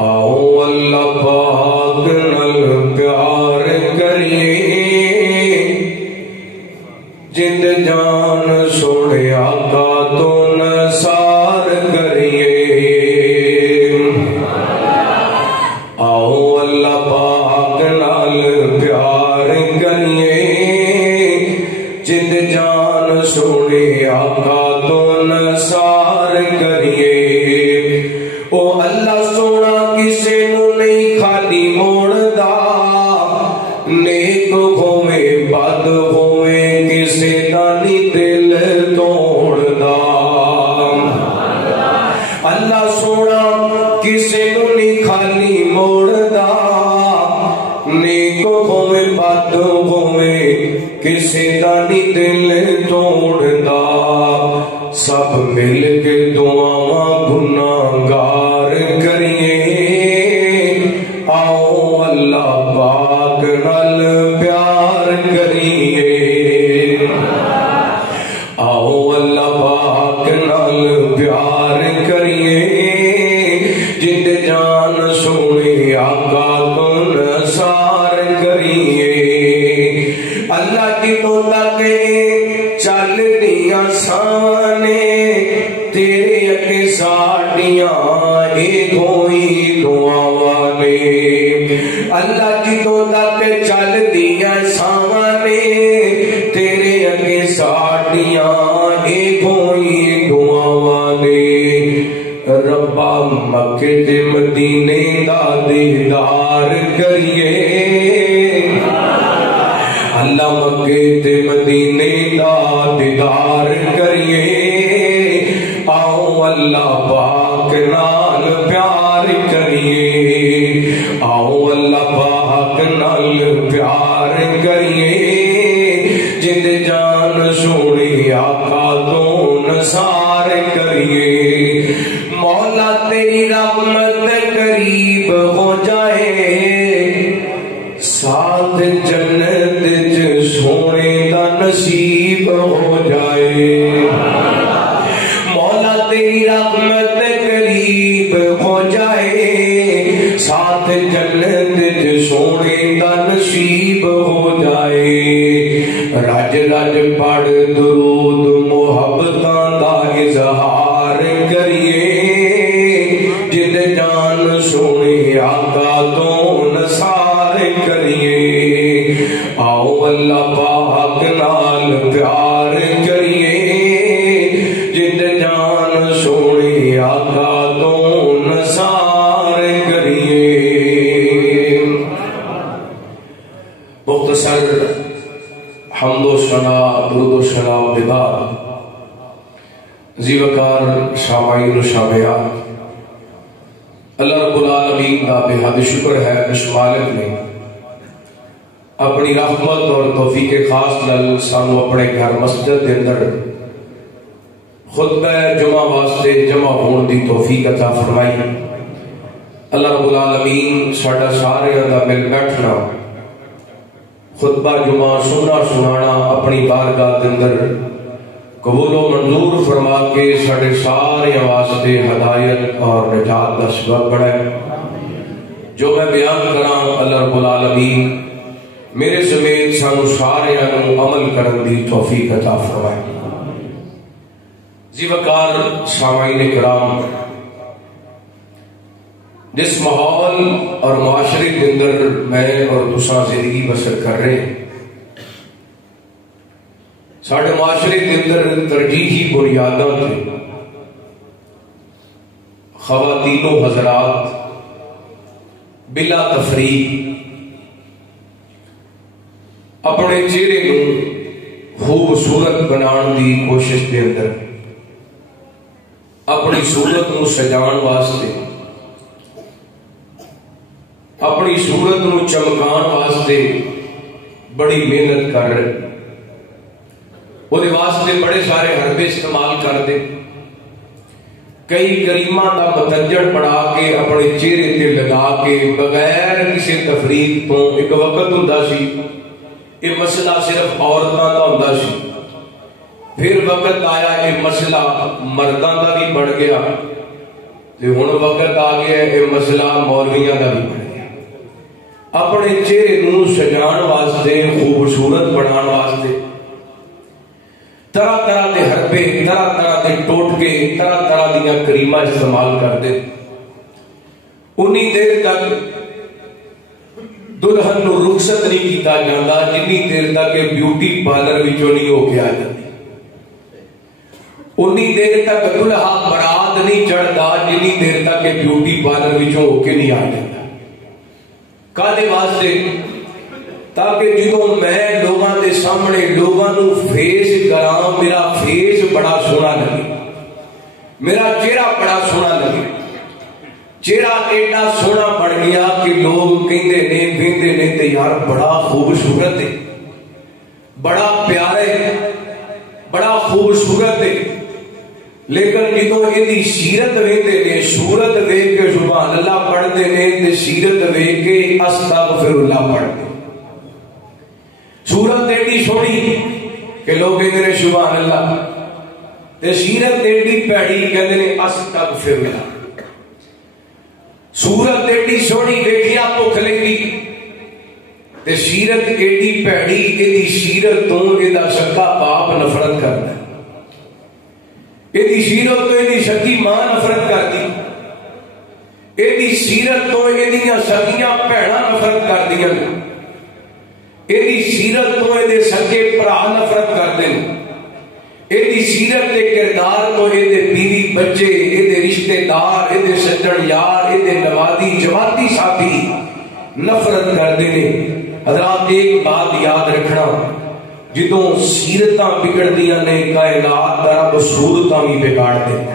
آؤ اللہ پاک نال پیار کریے جند جان سونے آقا تو نثار کریے آؤ اللہ پاک نال پیار کریے جند جان سونے آقا تو نثار کریے او اللہ سونا کسے نو نہیں خالی موڑدا نیک ہوے بد ہوے کسے دا نہیں دل توڑدا اللہ سونا کسے نو نہیں خالی موڑدا نیک ہوے بد ہوے کسے دا نہیں دل توڑدا سب مل کے دعاواں گناہگار کریے آؤ اللہ پاک نال پیار کریے آؤ اللہ پاک نال پیار کریے جند جان سونے آقا تو نثار کریے اللہ کی تو تک چل دیا سانے تیرے اکے ساڑیاں ایک ہوئی دعا والے اللہ کی تو تک چل دیا سانے تیرے اکے ساڑیاں ایک ہوئی دعا والے ربا مکے تے مدینے دا دیدار کریے اللہ مکے تے مدینے دا دیدار کریے آؤ اللہ پاک نال پیار کریے آؤ اللہ پاک نال پیار کریے جند جان سونے آقا تو نثار کریے مولا تیری رحمت قریب ہو جائے ساتھ جنت سونے دا نصیب ہو جائے مولا تیری رحمت قریب ہو جائے ساتھ جنت سونے دا نصیب ہو جائے رج رج پڑھ درود محبتاں دا اظہار کریے جند جان سونے آقا تو نثار کریے آؤ اللہ پاک نال پیار کریے جند جان سونے آقا تو نثار کریے مختصر حمد و ثنا درود و ثنا و بعد زیوکار سامعین و سامعات اللہ رب العالمین کا بے حد شکر ہے اس مالک نے اپنی رحمت اور توفیق خاص نال سانو اپنے گھر مسجد دے اندر خطبہ جمعہ واسطے جمع ہون دی توفیق عطا فرمائی اللہ رب العالمین ساڈا سارے دا مل بیٹھنا خطبہ جمعہ سنانا اپنی بارگاہ دے اندر قبول و منظور فرما کے ساڈے سارے واسطے ہدایت اور نجات کا سبب بنائے جو میں بیان کراں اللہ رب العالمین میرے سمیت سانو سارے عمل کرن دی توفیق عطا فرمائے زیوکار سامعین کرام جس ماحول اور معاشرے کے اندر میں اور تساں زندگی بسر کر رہے ہیں ساڑھے معاشرے کے اندر ترجیحی بنیاداں تھے خواتین و حضرات بلا تفریق اپنے چہرے نو خوبصورت بنان دی کوشش دے اندر اپنی صورت نو سجان واسطے اپنی صورت نو چمکان واسطے بڑی محنت کر رہے وہ واسطے بڑے سارے حربے استعمال کرتے کئی کریمہ دا متجڑ پڑھا کے اپنے چہرے تے لگا کے بغیر کسی تفریق تو ایک وقت ہوندا سی یہ مسئلہ صرف عورتاں دا ہوندا سی پھر وقت آیا یہ مسئلہ مرداں دا بھی بڑھ گیا ہن وقت آ گیا ہے مسئلہ مولویاں کا بھی بن گیا. اپنے چہرے نوں سجان واسطے خوبصورت بنان واسطے طرح طرح کے حربے طرح طرح کے ٹوٹکے طرح طرح دیا کریمہ استعمال کرتے. انی دیر تک دلہن نو رخصت نہیں کیتا جاتا جنی دیر تک بیوٹی پارلر وچوں نہیں ہو کے آ جاتی. انی دیر تک دلہا برات نہیں چڑھتا جنی دیر تک بیوٹی پارلر وچوں ہو کے نہیں آ جاتا. کالے واسطے تاکہ جدوں میں لوگاں دے سامنے لوگاں نو فیس کراں میرا فیس بڑا سونا لگے, میرا چہرہ بڑا سونا لگے. چہرہ ایڈا سونا بن گیا کہ لوگ کہندے نے ویندے نے تے یار بڑا خوبصورت ہے, بڑا پیارا ہے, بڑا خوبصورت ہے. لیکن جدوں ایدی سیرت ویندے نے صورت ویکھ کے سبحان اللہ پڑھدے نے تے سیرت ویکھ کے استغفر اللہ پڑھدے. صورت ایڈی سونی کہ لوگ کہندے نے سبحان اللہ تے سیرت ایڈی پیڑی کہندے نے استغفر اللہ. صورت ایڈی سونی ویکھیا بھکھ لگی تے سیرت ایڈی پیڑی ایدی سیرت تو ایدا سکا باپ نفرت کردا, ایدی سیرت تو ایدی سکی ماں نفرت کرتی, ایدی سیرت تو ایدیاں سکیاں بھیڑاں نفرت کردیاں, ایدی سیرت تو ایدے سکے بھرا نفرت کردے, ایدی سیرت دے کردار تو ایدے بیوی بچے ایدے رشتہ دار ایدے سجن یار ایدے نوادی جماعتی ساتھی نفرت کردے نے. حضرات ایک بات یاد رکھنا, جدوں سیرتاں بگڑدیاں نے کائنات دا رب صورتاں بھی بگاڑ دیتا.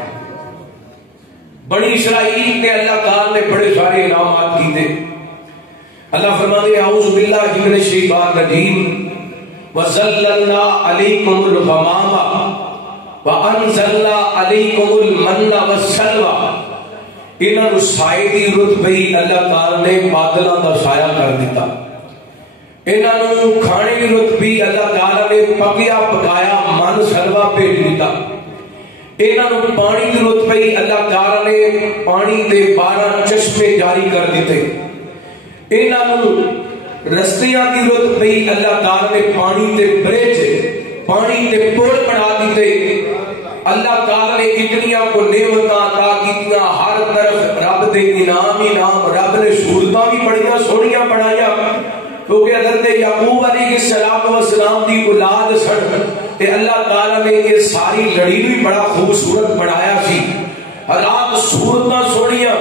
بنی اسرائیل نے اللہ تعالی نے بڑے سارے انعامات کیتے. اللہ فرماتے اعوذ باللہ من الشیطان الرجیم وَظَلَّلْنَا عَلَيْكُمُ الْغَمَامَ وَأَنزَلْنَا عَلَيْكُمُ الْمَنَّ وَالسَّلْوَىٰ. انہاں نوں سائے دی رت پئی اللہ تعالی نے بادلاں دا سایہ کر دیتا. انہاں نوں کھانے دی رت پئی اللہ تعالی نے پکیا پکایا من سلوا بھیج دیتا. انہاں نوں پانی دی رت پئی اللہ تعالی نے پانی دے 12 چشمے جاری کر دیتے. انہاں نوں رستیاں کی رت پئی اللہ تعالی نے پانی تے برج پانی تے پل بنا دیتے. اللہ تعالی نے اتنیاں کو نعمتاں عطا کیتیاں, ہر طرف رب دے انعام ہی انعام. رب نے صورتاں بھی بڑیاں سونیاں بنایا کیونکہ حضرت یعقوب علیہ السلام دی اولاد سن تے اللہ تعالی نے یہ ساری لڑی بھی بڑا خوبصورت بنایا سی. حالات صورتاں سونیاں,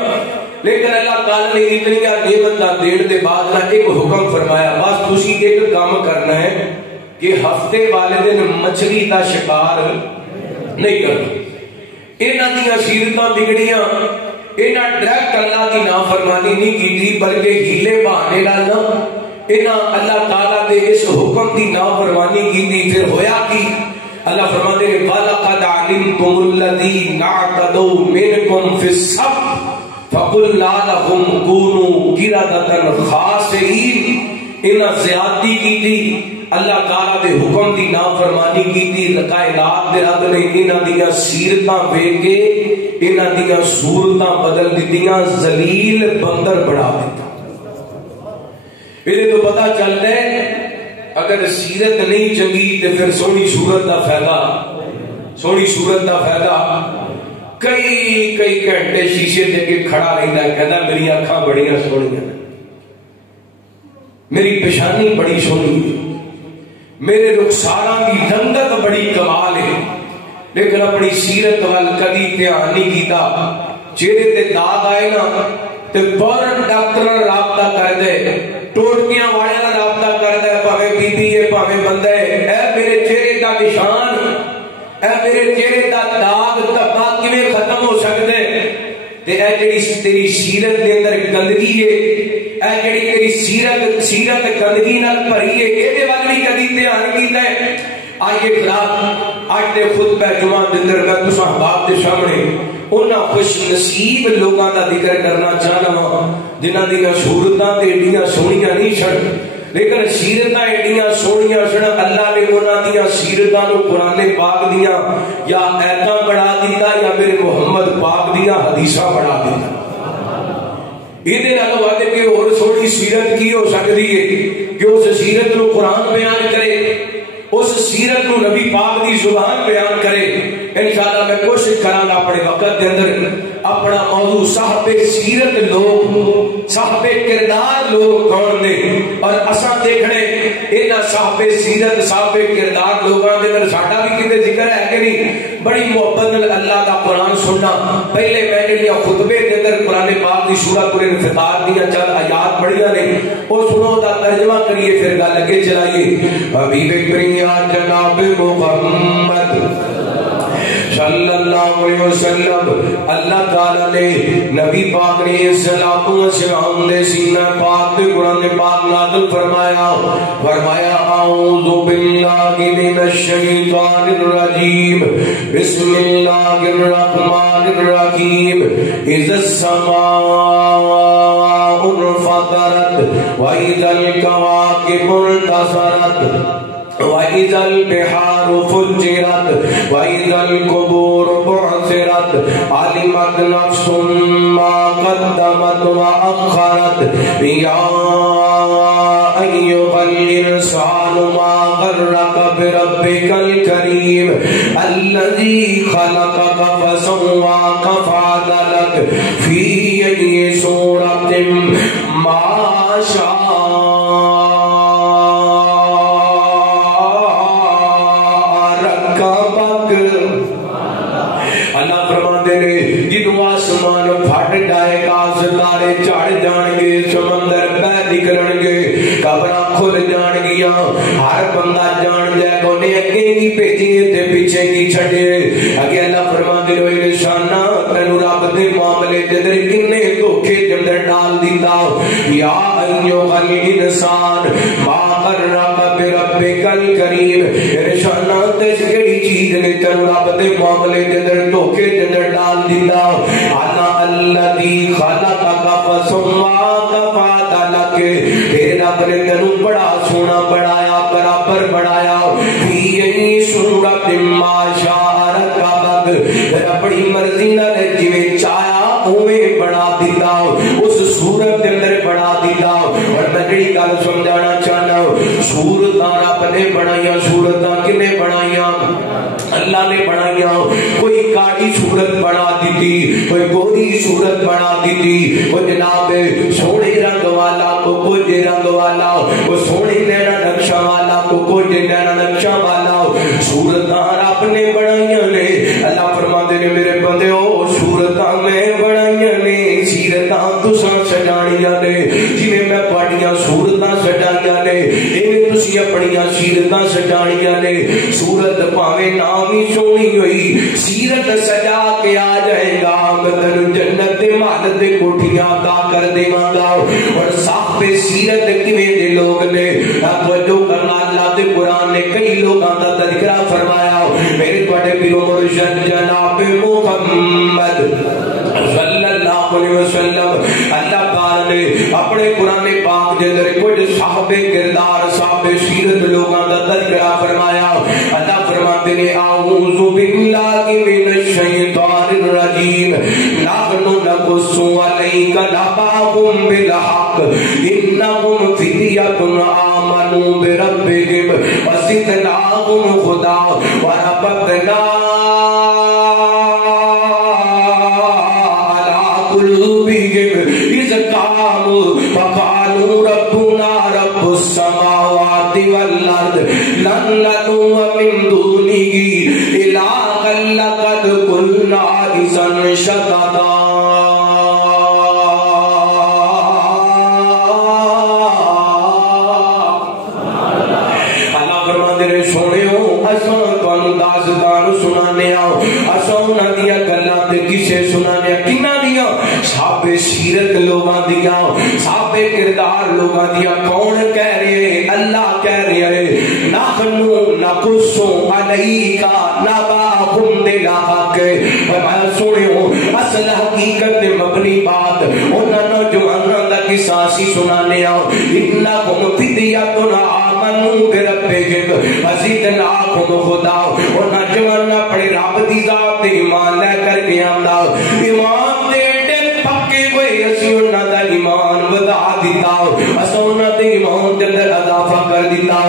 لیکن اللہ تعالی نے اتنی نعمتاں دین دے بعد نہ ایک حکم فرمایا, بس تسی ایک کام کرنا ہے کہ ہفتے والے دن مچھلی دا شکار نہیں کرنا. انہاں دیاں سیرتاں بگڑیاں, انہاں ڈائریکٹ اللہ دی نافرمانی نہیں کیتی بلکہ ہیلے بہانے نال انہاں اللہ تعالی دے اس حکم دی نافرمانی کیتی. پھر ہویا کی اللہ فرماتے ہیں وَلَقَدْ عَلِمْتُمُ الَّذِينَ اعْتَدَوْا مِنْكُمْ فِي السَّبْتِ فَقُلْنَا لَهُمْ كُونُوا قِرَدَةً خَاسِئِينَ. انہاں زیادتی کی تھی, اللہ تعالیٰ دے حکم دی نافرمانی کی تھی. کائنات دے رب نے انہاں دیاں سیرتاں ویکھ کے انہاں دیاں صورتاں بدل دتیاں, ذلیل بندر بنا دیتا. یہ تو پتہ چلتا ہے اگر سیرت نہیں چنگی تو پھر سونی صورت دا فائدہ, سونی صورت دا فائدہ. کئی کئی گھنٹے شیشے دے کے کھڑا رہتا ہے, کہتا میری اکھاں بڑیاں سونیاں, میری پیشانی بڑی سونی, میرے رخساراں کی رنگت بڑی کمال ہے, لیکن اپنی سیرت وال کدی دھیان نہیں کیتا. چہرے تے داغ آئے نا تے فوراً ڈاکٹر رابطہ کر دے, ٹوٹکیاں والے نال رابطہ کر دے, بھاوے بی بی ہے بھاوے بندہ ہے. اے میرے چہرے دا نشان, اے میرے چہرے دا داغ دھبا کیویں ختم ہو سکدے؟ تے اے جڑی تیری سیرت دے اندر گندگی ہے, اے جڑی تیری سیرت گندگی نال بھری ہے, اے وال بھی کدی دھیان کیتا ہے؟ آئیے خلاف آج دے خطبہ جمعہ دے اندر میں تساں باپ دے سامنے انہاں خوش نصیب لوگاں دا ذکر کرنا چاہنا وا جنہاں دیاں صورتاں تے ایڈیاں سونیاں نہیں چھڑ لیکن سیرتاں ایڈیاں سونیاں سن اللہ نے انہاں دیاں سیرتاں نو قرآن پاک دیاں یا آیتاں بنا دیتا یا میرے محمد پاک دیاں حدیثاں بنا دیتا. یہ وعدے کہ اور سونی سیرت کی ہو سکتی ہے کہ اس سیرت نو قرآن بیان کرے, اس سیرت نو نبی پاک دی زبان بیان کرے. انشاءاللہ میں کوشش کراں گا اپنے وقت کے اندر اپنا موضوع صاحب سیرت لوگ, صاحب کردار لوگ کون نے, اور اساں دیکھنے انہاں صاحب سیرت صاحب کردار لوگاں دے اندر ساڈا بھی کتے ذکر ہے کہ نہیں. بڑی محبت نال اللہ دا قرآن سننا. پہلے میں نے خطبے کے اندر قرآن پاک دی سورۃ الانفطار دیاں چند آیات پڑھیاں نے, او سنو دا ترجمہ کریے پھر گل اگے چلائیے. حبیب کریم جناب محمد صلی اللہ علیہ وسلم اللہ تعالیٰ نے نبی پاک نے صلاۃ و سلام دے سینہ پاک دے قرآن پاک نازل فرمایا. فرمایا اعوذ باللہ من الشیطان الرجیم بسم اللہ الرحمن الرحیم اذا السماء انفطرت واذا الکواکب انتثرت وَإِذَا الْبِحَارُ فُجِّرَتْ وَإِذَا الْقُبُورُ بُعْثِرَتْ عَلِمَتْ نَفْسٌ مَا قَدَّمَتْ وَأَخَّرَتْ يَا أَيُّهَا الْإِنسَانُ مَا غَرَّكَ بِرَبِّكَ الْكَرِيمِ الَّذِي خَلَقَكَ فَسَوَّاكَ فَعَدَلَكَ فِي أَيِّ صُورَةٍ مَا شَاءَ چڑھ جان گے, سمندر بہ نکلن گے, قبراں کھل جان گیا. ہر بندہ جان جائے گا انہیں اگے کی بھیجی تے پیچھے کی چھڈے. اگے اللہ فرماندے ہوئے نشانہ تینوں رب دے معاملے دے اندر کنے دھوکے دے اندر ڈال دیتا. یا ایھا الانسان ما غرک بربک الکریم, نشانہ تے کیڑی چیز نے تینوں رب دے معاملے دے اندر دھوکے دے اندر ڈال دیتا. انا الذی خلقک فسواک فعدلک, تیرے رب نے تینوں بڑا سونا بنایا, برابر بنایا. فی ای صورت ما شاء رکبک, اپنی مرضی نال جویں چاہیا اوویں بنا دیتا, اس صورت کے اندر بنا دیتا. اور میں جڑی گل سمجھانا چاہنا, صورتاں رب نے بنائیاں. صورتاں کنے بنائیاں؟ اللہ نے بنائیاں. کوئی کاڑی صورت بنا دیتی, کوئی گوری صورت بنا دیتی, وہ جناب سونے رنگ والا کو کچھ رنگ والا, وہ سونے نینا نقشہ والا کو کچھ نینا نقشہ والا. صورتاں رب نے بنائیاں نے. اللہ فرماتے نے میرے بندے او صورتاں میں بنائیاں نے, سیرتاں تساں سجانیاں نے. جویں میں پڑھیاں صورتاں سجانیاں نے, ایویں تسی اپنیاں سیرتاں سجانیاں نے. صورت پاویں نام ہی سونی ہوئی, سیرت سجا کے آ جائے گا میں تینوں جنت دے محل دے کوٹھیاں عطا کر دیواں گا. اور صاحب سیرت کیویں دے لوگ نے, توجہ کرنا. اللہ دے قرآن نے کئی لوگاں دا تذکرہ فرمایا. میرے بڑے پیرو مرشد جناب محمد صلی اللہ علیہ وسلم اللہ تعالی نے اپنے قرآن پاک دے اندر کچھ صاحب کردار صاحب سیرت لوگاں دا تذکرہ فرمایا. اللہ فرماتے نے اعوذ باللہ من الشیطان الرجیم نحن نقص علیک نبأہم بالحق انہم فدیۃ آمنوا بربہم وزدناہم ہدی وربطنا فقالوا ربنا رب السماوات والارض لن ندعو من دونه الها لقد قلنا اذا شططا. اللہ فرماتے ہیں سنو اساں تانوں داستان سنانے آ, اساں انہاں دیاں گلاں تے قصے سنانے کناں دیاں صاحب سیرت لوگاں دیاں, صاحب کردار لوگاں دیاں. کون کہہ رہے ہیں؟ اللہ کہہ رہے ہیں نحنو نقص علیک نبأہم بالحق. فرمایا سنو اصل حقیقت مبنی بات انہاں نوجواناں دا قصہ سی سنانے انکم فدیۃ آمنوا بربہم وزدناہم خدا اور نوجوان اپنے رب دی ذات تے ایمان لے کر کے آندا ایمان دے پکے ہوئے اسی انہاں دا ایمان ودا دیتا اساں انہاں دے ایمان دے اندر اضافہ کر دیتا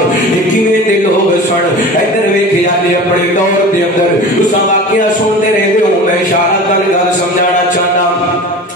کیویں تے لوگ سن ادھر ویکھیا جے اپنے دور دے اندر تساں واقعہ سنتے رہندے ہو میں اشارہ کر گل سمجھانا چاہتا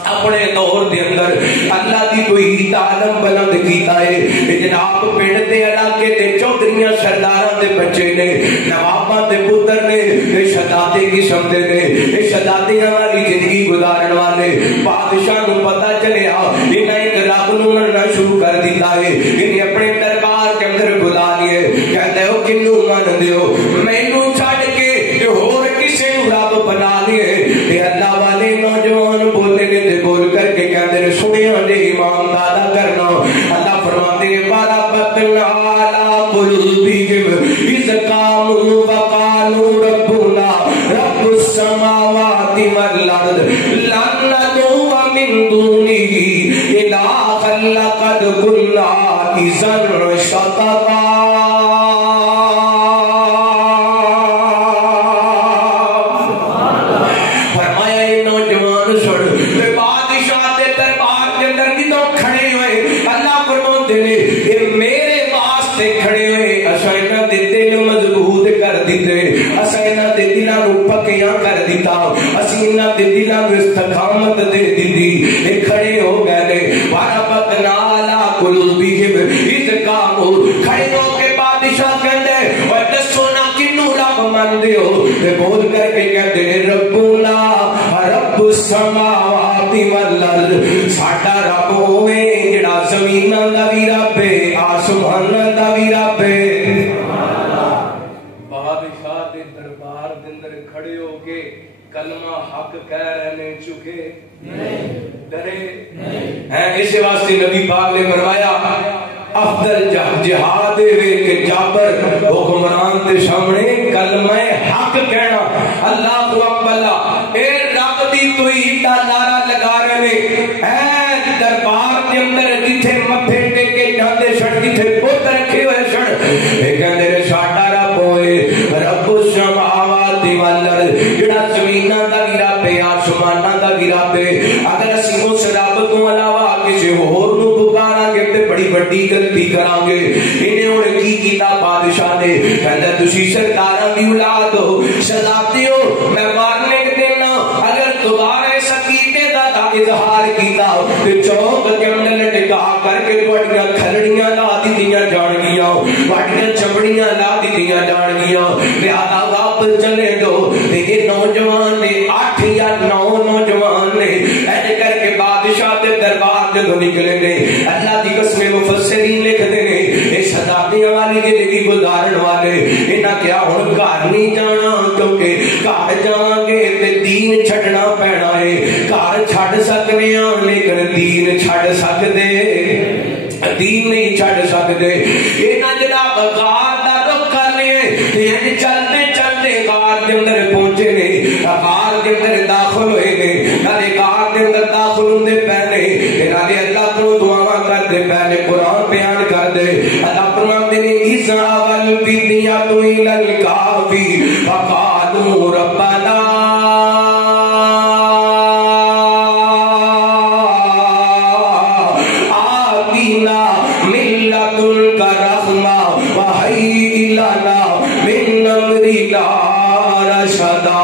اپنے دور دے اندر اللہ دی توحید عالم بلند کیتا ہے جناب پنڈ دے علاقے دے چودھریاں سرداراں دے بچے نے نواباں دے پتر نے شہزادے قسم دے نے شہزادیاں والی زندگی گزارن والے بادشاہ نو پتہ چلیا انہاں ایک رب نو مننا شروع کر دیتا ہے انہیں اپنے دربار کے اندر بلا لیے کہتے ہو کنوں مندے ہو مینوں چھڈ کے ہور کسے نو رب بنا لیے تے اللہ والے نوجوان بولے نے تے بول کر کے کہندے نے سنیا جے ایمان دادا کرنا اللہ فرماتے باربتنا علی قلوبہم اذ قاموا وقالوا ربنا رب السماوات والارض لن ندعو من دونه الہا لقد كنا اذا شططا استقامت دے دی کھڑے ہو گئے وَرَبَطْنَا عَلَىٰ قُلُوبِهِمْ اِذْ قَامُوا کھڑے ہو کے بادشاہ کہتے اور دسو نا کنوں رب مندے ہو بول کر کے کہتے ربنا رب السماوات والارض ساڈا رب ہوے جڑا زمیناں دا وی رب ہے آسماناں دا وی رب ہے بادشاہ دے دربار دے اندر کھڑے ہو کے کلمہ حق کہہ رہنے چکے ڈرے اس واسطے نبی پاک نے فرمایا افضل جہاد ہے کہ جابر حکمران کے سامنے کلمہ حق کہنا اللہ اکبر اے رب دی توحید دا نعرہ لگا رہے اے دربار کے اندر جتھے متھے ٹیکے جاندے سن جتھے بت رکھے ہوئے سن اے کہندے نے ساڈا رب ہوئے رب السماوات والارض جڑا زمیناں دا وی رب ہے آسماناں دا وی رب ہے اگر اسی اس رب تو علاوہ کسی ہور نو پکاراں گے تے بڑی بڑی غلطی کران گے انہیں ہن کی کیتا بادشاہ نے کہندا تسی سرداراں دی اولاد ہو شہزادے ہو میں وارننگ دینا اگر دوبارہ اس عقیدے دا اظہار کیتا تے چوک کے اندر لٹکا کر کے تواڈیاں کھلڑیاں لا دتیاں جان گیاں تواڈیاں چمڑیاں لا دتیاں جان گیاں لہذا واپس چلے دو یہ نوجوان نے 8 یا 9 نوجوان نے ایسے کر کے بادشاہ کے دربار سے نکلے نے اللہ کی قسم مفسرین لکھتے ہیں یہ شہزادیاں والی زندگی گزارن والے انہاں کیا ہن گھر نہیں جانا کیونکہ گھر جاواں گے تے دین چھڈنا پینا ہے گھر چھڈ سکنے ہاں لیکن دین چھڈ سکدے دین نہیں چھڈ سکدے انہاں جناب غار دا رخ کرنے تے چلتے چلتے غار دے اندر پہنچے نے غار دے اندر داخل ہوئے نے نالے غار دے اندر داخل ہوندے پہلے نالے اللہ کو دعاواں کردے پہلے قرآن بیان کردے اللہ فرماندے نے اذا والفدیۃ الی الکافی فقالوا ربنا آتنا من لدنک رحمہ وہیئ لنا من امرنا رشدا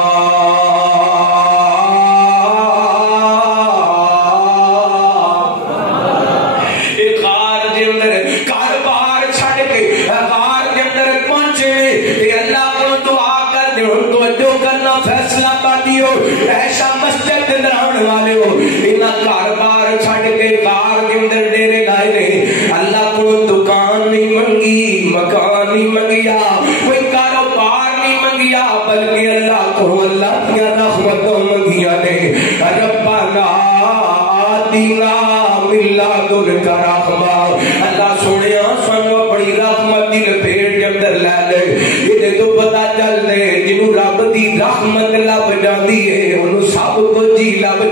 فیصلہ پاتی ہو ایسا مسجد دراؤن والے ہو انہاں گھر بار چھڑ کے غار کے اندر ڈیرے لائے نے اللہ کو دکان نہیں منگی مکان نہیں منگیا کوئی کاروبار نہیں منگیا بلکہ اللہ کو اللہ کی رحمتوں منگیا نے ربنا آتنا من لدنک رحمہ اللہ سنیا سانو اپنی رحمت دی لپیٹ کے اندر لے لے یہ تو پتہ چل دے جنوں رب دی رحمت لب جاندی ہے انہوں سب کچھ ہی لب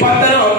15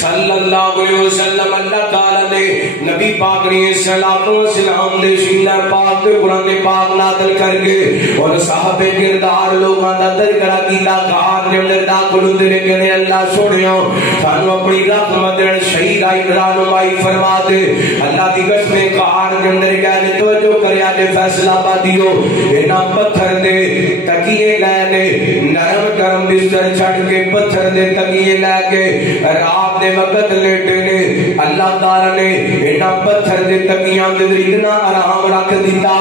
صلی اللہ علیہ وسلم اللہ تعالی نے نبی پاک علیہ الصلوۃ والسلام دے سینہ پاک تے قرآن پاک نازل کر کے اور صحابہ کردار لوگاں دا تذکرہ کیتا غار دے اندر داخل ہوندے نے اللہ سونیا سانو اپنی رحمت نال شہید آئی رہنمائی فرما دے اللہ دی قسم غار دے اندر کہنے توجہ کریا دے فیصلہ بادیو اینا پتھر دے تکیے لے نے نرم گرم بستر چھڑ کے پتھر دے تکیے لے کے رات دے وقت لیٹے نے اللہ تعالی نے اینا پتھر دے تکیاں دے اتنا آرام رکھ دیتا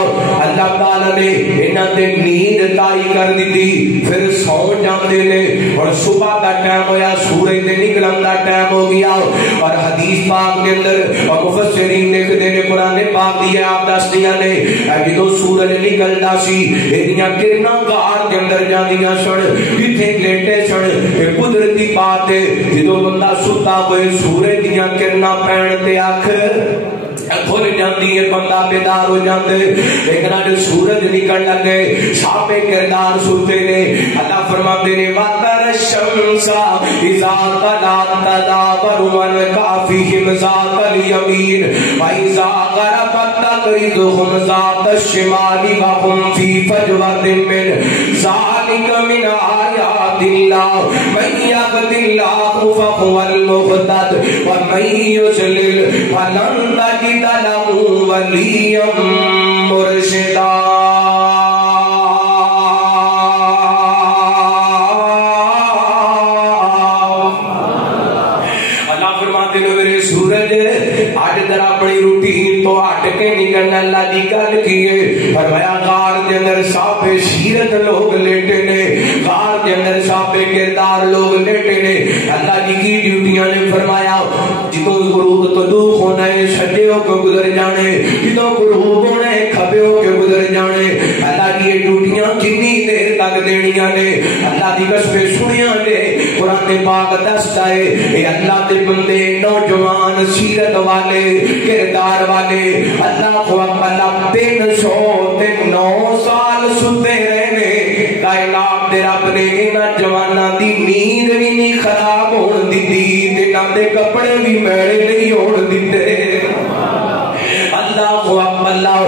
اللہ تعالی نے اینا دے نیند تاری کر دیتی پھر سو جاندے نے اور صبح کا ٹائم ہویا سورج دے نکلن دا ٹائم ہو گیا اور حدیث پاک کے اندر اور مفسرین لکھتے نے قرآن پاک دی آپ دستیاں نے جدوں سورج نکلدا سی ایدیاں کرناں غار دے اندر جاندیاں سن جتھے لیٹے سن قدرتی بات ہے جدوں بندہ ستا ہوئے سورج دیاں کرناں پین تے اکھ کھل جاندی ہے بندہ بیدار ہو جاندے لیکن اج سورج نکل لگے صحابہ کردار سنتے نے اللہ فرماتے نے وَتَرَ الشَّمْسَ إِذَا طَلَعَتْ تَدَابَرُ عَنْ كَهْفِهِمْ ذَاتَ الْيَمِينِ وَإِذَا غَرَبَتْ تَقْرِضُهُمْ ذَاتَ الشِّمَالِ وَهُمْ فِي فَجْوَةٍ مِّنْ ذَلِكَ مِنْ آيَاتِ اللَّهِ مَن يَهْدِ اللَّهُ فَهُوَ الْمُهْتَدِ وَمَن يُضْلِلْ فَلَن تَجِدَ لَهُ وَلِيًّا مُرْشِدًا اپنی روٹین تو ہٹ کے نکلنا اللہ دی گل کیے فرمایا غار دے اندر صحابہ سیرت لوگ لیٹے نے غار دے اندر صحابہ کردار لوگ لیٹے نے اللہ دی کی ڈیوٹیاں نے فرمایا جدوں غروب طلوع ہونا ہے سجے ہو کے گزر جانے جدوں غروب ہونا ہے کھبے ہو کے گزر جانے اللہ دی ڈیوٹیاں کتنی دیر تک دینیاں نے اللہ دی قسمیں سنیاں نے قرآن پاک دستا ہے اے اللہ دے بندے نوجوان سیرت والے کردار والے اللہ کو اللہ 309 سال ستے رہنے کائنات دے رب نے انہاں جواناں دی نیند بھی نہیں خراب ہون دتی تے نہ دے کپڑے بھی میلے نہیں ہون دتے اللہ کو اللہ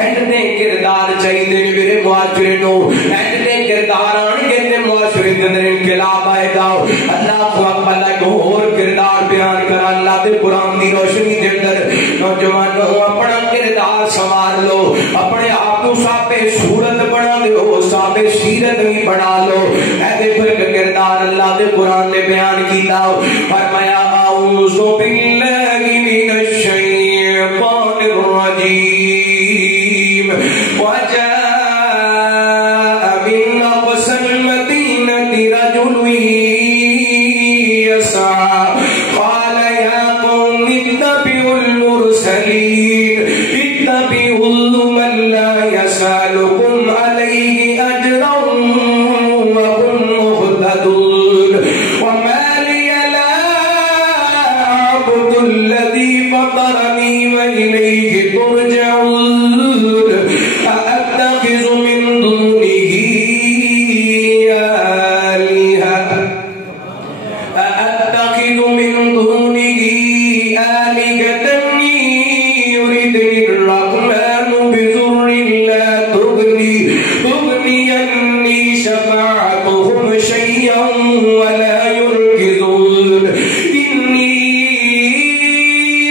اینے کردار چاہیے میرے معاشرے نو اینے کردار آن کے تے معاشرے دے اندر انقلاب آئے گا اللہ کو اللہ کو اور کردار بیان کر اللہ دے قرآن دی روشنی دے اندر نوجوانوں اپنا کردار سنوار لو اپنے آپ کو صاحب صورت بنا دو صاحب سیرت بھی بنا لو اے پھر کردار اللہ دے قرآن نے بیان کیتا فرمایا اعوذ باللہ من الشیطان الرجیم وجاء من اقصى المدینة رجل يسعى قال يا قوم اتبعوا المرسلين اتبعوا من لا يسألكم عليه أجرا وهم مهتدون وما لي لا أعبد الذي فطرني وإليه ترجعون أأتخذ من دونه آلهة أأتخذ من دونه آلهة يردني الرحمن بضر لا تغني عني شفاعتهم شيئا ولا ينقذون إني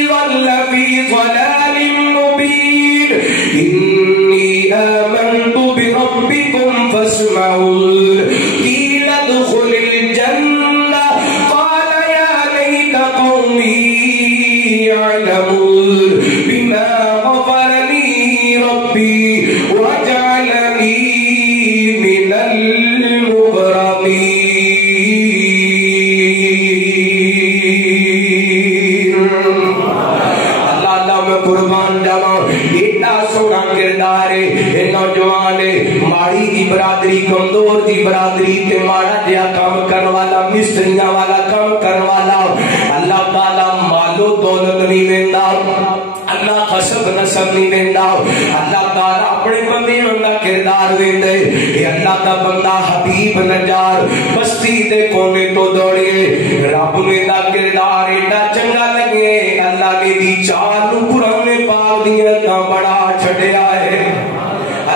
ضل في ضلال مبين إني آمنت بربكم فاسمعون قيل ادخل الجنة قال يا ليت قومي يعلمون بما غفر لي ربي وجعلني من المكرمين اللہ میں قربان جاواں اتنا سونا کردار ہے نوجوان ماڑی دی برادری کمزور دی برادری تے ماڑا جہا کام کرن والا مستریاں والا کام کرن والا اللہ تعالی مالو دولت نہیں دیندا اللہ حسب نسب نہیں دینا اللہ تعالی اپنے بندیاں دا کردار دیندے اے اللہ دا بندہ حبیب نجار بستی دے کونے تو دوڑیے رب نے دا کردار ایڈا چنگا لگے اللہ نے دی چال قرآن پاک دیا تا بڑا چھڑیا ہے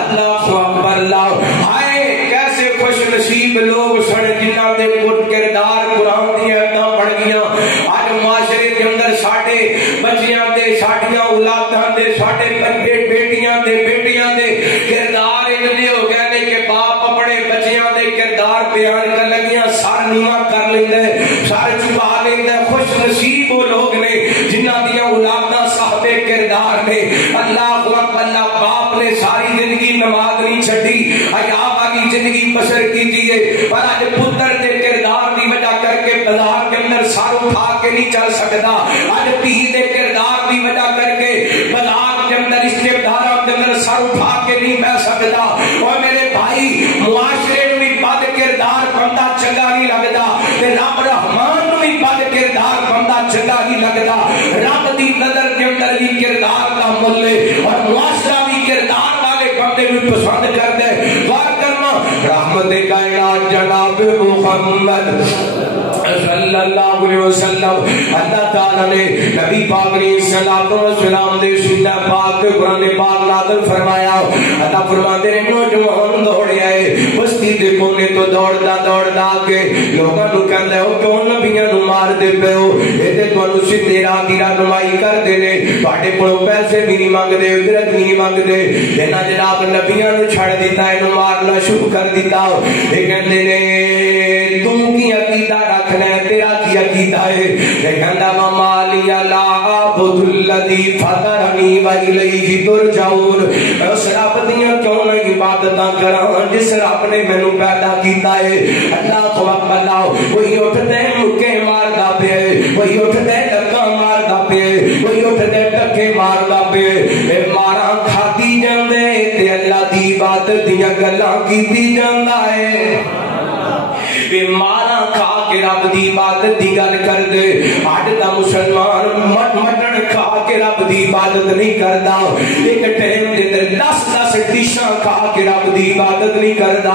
اللہ اکبر اللہ ہائے کیسے خوش نصیب لوگ سن جنہاں دے کردار قرآن دیا تا بڑھ گیا آج معاشرے کے اندر ساڑھے بچیاں دے ساڑھیاں اولاداں دے ساڑھے بیٹیاں دے بیٹیاں دے کردار انہوں ہو گیا دے کہ باپ اپنے بچیاں دے کردار بیان کر لگیاں سار نما کر لیندے سار چھپا لیندے خوش نصیب وہ لوگ نے جنہاں دیا اولاداں صاحب کردار نے اللہ اللہ باپ نے ساری زندگی نماز نہیں چھڑی حیا والی زندگی بسر کی دیئے پر آج پتر دے کردار دی وجہ کر کے بازار کے اندر سار اٹھا کے نہیں چل سکتا آج پی دے کردار دی وجہ کر کے بازار کے اندر استعداروں کے اندر سار اٹھا کے نہیں بہ سکتا اور میرے بھائی معاشرے میں بد کردار بندہ چنگا نہیں لگتا رب رحمان میں بد کردار بندہ چنگا نہیں لگتا رب دی نظر کے اندر بھی کردار کا ملے اور معاشرہ بھی کردار والے بندے بھی پسند کر دے غور کرنا رحمت کائنات جناب محمد صلی اللہ علیہ وسلم اللہ تعالیٰ نے نبی پاک علیہ السلام دے سنہ پاک قرآن پاک نازل فرمایا اللہ فرماتے ہیں نوجوان دوڑے آئے بستی دے کونے تو دوڑدا کے لوگاں نو کہندے ہو کیوں نبیاں نو مار دے پے ہو اے تے تانوں سیدھی راہ دی رہنمائی کر دے نے تواڈے کولوں پیسے بھی نہیں منگ دے اجرت بھی نہیں منگ دے اینا جناب نبیاں نو چھڑ دیتا اینو مارنا شروع کر دیتا اے کہندے نے تم کی عقیدہ رکھنا ہے تیرا کی عقیدہ ہے اے کہندا مالی لا عبد الذی فطرنی و الیہ ترجعون اس رب دیاں کیوں نہیں عبادتاں کراں جس رب نے مینوں پیدا کیتا ہے اللہ اکبر اللہ وہی اٹھدے مکے ماردا پے وہی اٹھدے ڈکا ماردا پے وہی اٹھدے ڈکے ماردا پے اے ماراں کھاتی جاندے تے اللہ دی عبادت دیاں گلاں کیتی جاندا ہے اے ماراں کھا کے رب دی عبادت دی گل کر دے اج دا مسلمان مٹن کھا کے رب دی عبادت نہیں کردا ایک ٹائم دے اندر 10 ڈشاں کھا کے رب دی عبادت نہیں کردا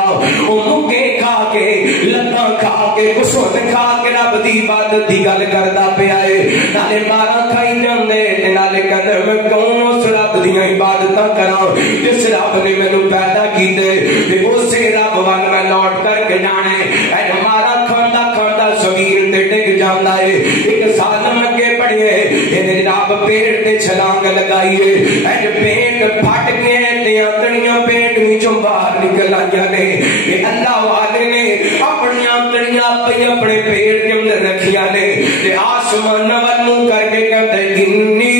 او مکے کھا کے لتاں کھا کے کسوت کھا کے رب دی عبادت دی گل کردا پیا اے نالے ماراں کھائی جاندے تے نالے کہندے میں کون اس رب دی عبادتاں کراں جس رب نے مینوں پیدا کیتے تے اسی رب ول میں لوٹ کر کے جانے اے مارا کھاندا کھاندا صغیر تے ڈگ جاندا اے ایک سالم اگے پڑھے اے جناب پیڑ تے چھلانگ لگائیے اے پیٹ پھٹ گئے تے انتڑیاں پیٹ وچوں باہر نکل آئیاں نے اے اللہ والے نے اپنی انتڑیاں پئی اپنے پیٹ کے اندر رکھیاں نے تے آسمان ول منہ کر کے کہتے انی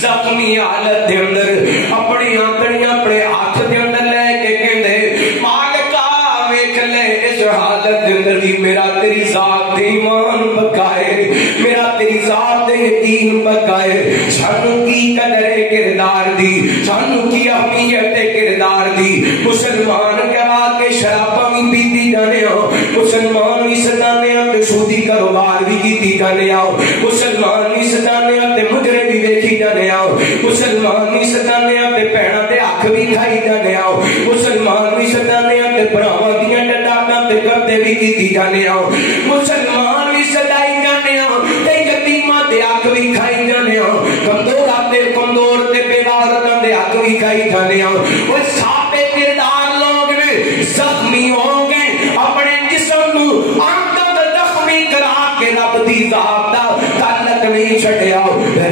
زخمی حالت دے اندر اپنی آنکڑیاں اپنے ہاتھ دے اندر لے کے کہندے مالکا ویکھ لے اس حالت دے اندر بھی میرا تیری ذات دے ایمان بقائے میرا تیری ذات دے یقین بقائے سانو کی قدر کردار دی سانو کی اہمیت کردار دی مسلمان کہا کے شراباں بھی پیتی جانے ہو مسلمان بھی سدانے تے سودی کاروبار بھی کیتی جانے ہو مسلمان بھی سدانے تے مجرے بھی ویکھی جانے ہو مسلمان بھی سدانے تے پیڑاں تے اکھ بھی کھائی جانے ہو مسلمان بھی سدانے تے بھراواں دیاں ڈڈاں تے قبضے بھی کیتی جانے ہو مسلمان بھی سدائی جانے ہو تے یتیماں تے اکھ بھی کھائی جانے ہو کمزور تے بیوارتاں تے اکھ بھی کھائی جانے ہو وہ صاحب کردار لوگ نے زخمی ہو گئے اپنے جسم نو آنکھ زخمی کرا کے رب دی ذات دا تعلق نہیں چھڈیا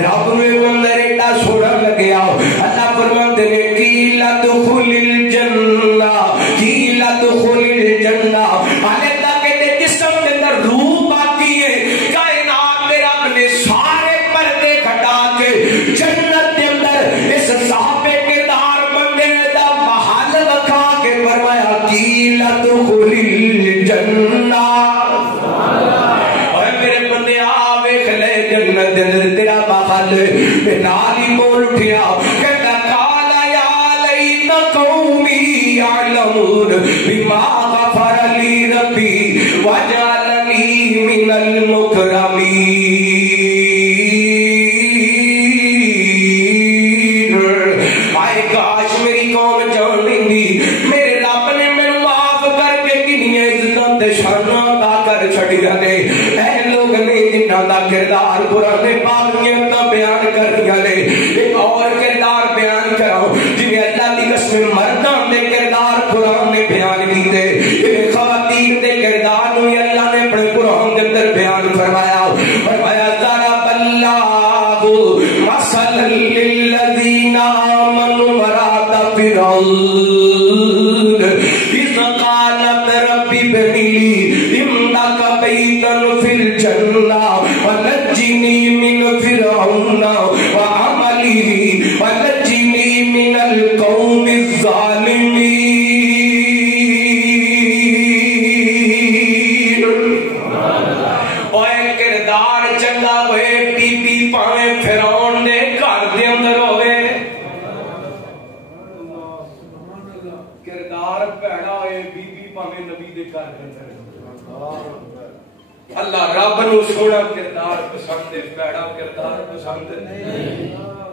رب نے اندر ایڈا سونا لگیا اللہ فرماتے نے قیل ادخل الجنہ قیل ادخل الجنہ حالے تک تے جسم دے اندر روح باقی ہے کائنات دے رب نے سارے پردے ہٹا کے جنت دے اندر اس صاحب کردار بندے دا محل رکھا کے فرمایا قیل ادخل الجنہ اور میرے بندے آ ویکھ لے جنت دے اندر تیرا محل تے نال ہی بول اٹھیا کہتا قال یا لیت قومی یعلمون بما غفر لی ربی وجعلنی من المکرمین کردار قرآن پاک میں اپنا بیان کر دیا نے ایک اور کردار بیان کراؤں جنہیں اللہ کی قسم مردان دے کردار قرآن نے بیان کی دے ایک خواتین دے کردار نوی اللہ نے اپنے قرآن کے اندر بیان فرمایا فرمایا ضرب اللہ مثلا للذین آمنوا امرأۃ فرعون اذ قالت رب ابن لی عندک بیتا فی الجنہ ونجنی من فرعون وعمله ونجنی من القوم الظالمین اوے کردار چنگا ہوئے بی بی پاویں فرعون دے گھر دے اندر ہوئے کردار بھڑا ہوئے بی بی پاویں نبی دے گھر دے اندر اللہ رب نو سونا کردار پسند ہے پیڑا کردار پسند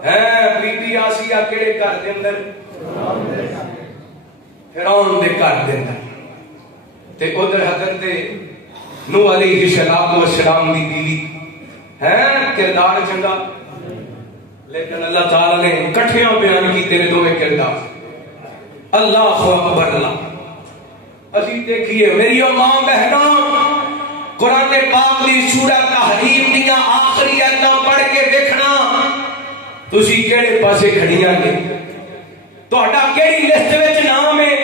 ہے بی بی آسیہ کیڑے گھر دے اندر فرعون دے گھر دے اندر تے ادھر حضرت نوح علیہ السلام دی بیوی ہے کردار چنگا لیکن اللہ تعالی نے کٹھیاں بیان کی تیرے دوے کردار اللہ اکبر اللہ اسی دیکھیے میری ماں بہنوں قرآن پاک دی سورہ تحریم دیاں آخری آیتاں پڑھ کے دیکھنا تسی کیڑے پاسے کھڑیاں گے تہاڈا کیڑی لسٹ وچ نام ہے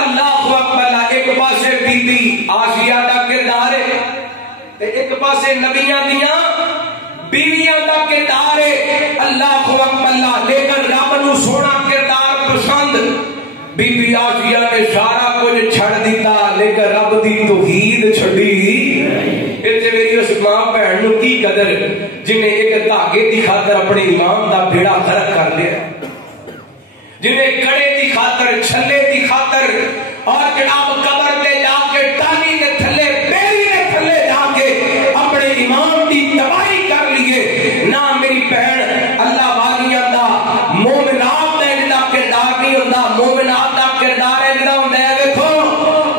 اللہ اکبر ایک پاسے بی بی آسیہ دا کردار ہے تے ایک پاسے نبیاں دیاں بیویاں دا کردار ہے اللہ اکبر لیکن رب نو سونا کردار پسند بی بی آسیہ نے سارا کچھ چھڑ دیتا لیکن رب دی توحید چھڑی میری اس ماں بہن نو کی قدر جنہیں ایک دھاگے دی خاطر اپنے امام دا بیڑا غرق کر دیا جنہیں کڑے دی خاطر چھلے دی خاطر اور جناب قبر تے جا کے ٹالی کے تھلے بیری کے تھلے جا کے اپنے امام دی تباہی کر لیے نہ میری بہن اللہ والیاں دا مومنات دا جدا کردار نہیں ہوتا مومنات دا کردار ہے جدا ہوتا ہے دیکھو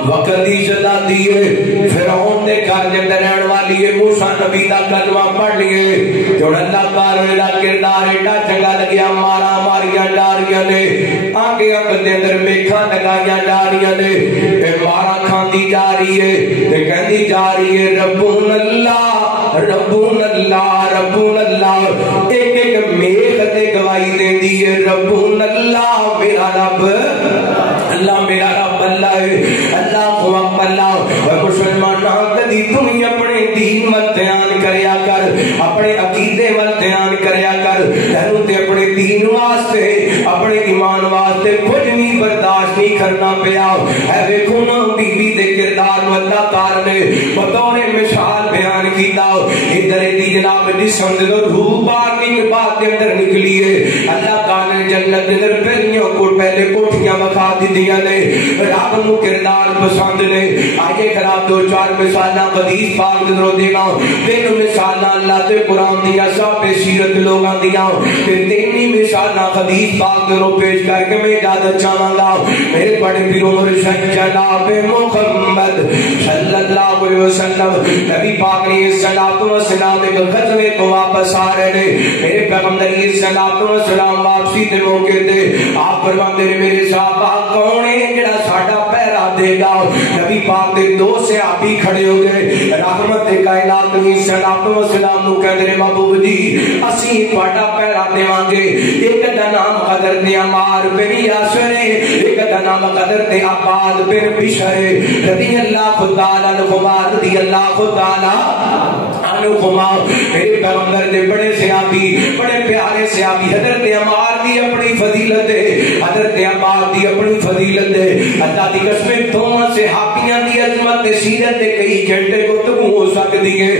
وقت دی جدا دیئے فرعون دے گھر دے اندر رہن والی ہے موسیٰ نبی دا کلمہ پڑھ لیے جو اللہ تعالی دا کردار ایڈا چنگا لگیا مارا ماریاں ڈاریاں نے آگے اک دے اندر میکھاں لگائیاں ڈاریاں نے اے مارا کھاندی جا رہی ہے تے کہندی جا رہی ہے ربون اللہ ربون اللہ ربون اللہ ایک ایک میکھ تے گواہی دیندی ہے ربون اللہ میرا رب اللہ میرا رب اللہ ہے اللہ کو اللہ اور مسلمان کدی تم ہی اپنے دین مت بیان کریا کر اپنے عقیدے مت بیان کریا کر تینوں تے اپنے دین واسطے اپنے ایمان واسطے کچھ نہیں برداشت نہیں کرنا پیا اے ویکھو نا بی بی دے کردار نو اللہ تعالی نے بطور مثال بیان کیتا ادھر دی جناب جسم دے روح باہر نہیں بات کے اندر نکلی ہے اللہ تعالی نے جنت دے اندر پہلیاں کو پہلے کوٹھیاں بکھا دتیاں نے رب نو کردار پسند نے آگے خراب دو چار مثالاں حدیث پاک دے درو دینا تین مثالاں اللہ دے قرآن دیا صاحب سیرت لوگاں دیا تے تینی مثالاں حدیث پاک دے درو پیش کر کے میں اجازت چاہواں گا میرے بڑے پیر مرشد جناب محمد صلی اللہ علیہ وسلم نبی پاک نے صلوات و سلام ایک غزوے کو واپس آ رہے نے میرے پیغمبر علیہ صلوات و سلام واپسی دے موقع تے آپ فرماندے نے میرے صحابہ کون ہے جڑا ساڈا پہرا دے گا نبی پاک دے دو صحابی کھڑے ہو گئے رحمت کائنات علیہ صلوات و سلام نو کہندے نے محبوب جی اسی تہاڈا پہرا دیواں گے ایک دا نام حضرت عمار بن یاسر ہے ایک دا نام حضرت عباد بن بشر رضی اللہ تعالی عنہ رضی اللہ تعالی عنہما میرے پیغمبر دے بڑے صحابی بڑے پیارے صحابی حضرت عمار دی اپنی فضیلت ہے حضرت عمار دی اپنی فضیلت ہے اللہ دی قسم دونوں صحابیاں دی عظمت سیرت کئی گھنٹے گفتگو ہو سکتی ہے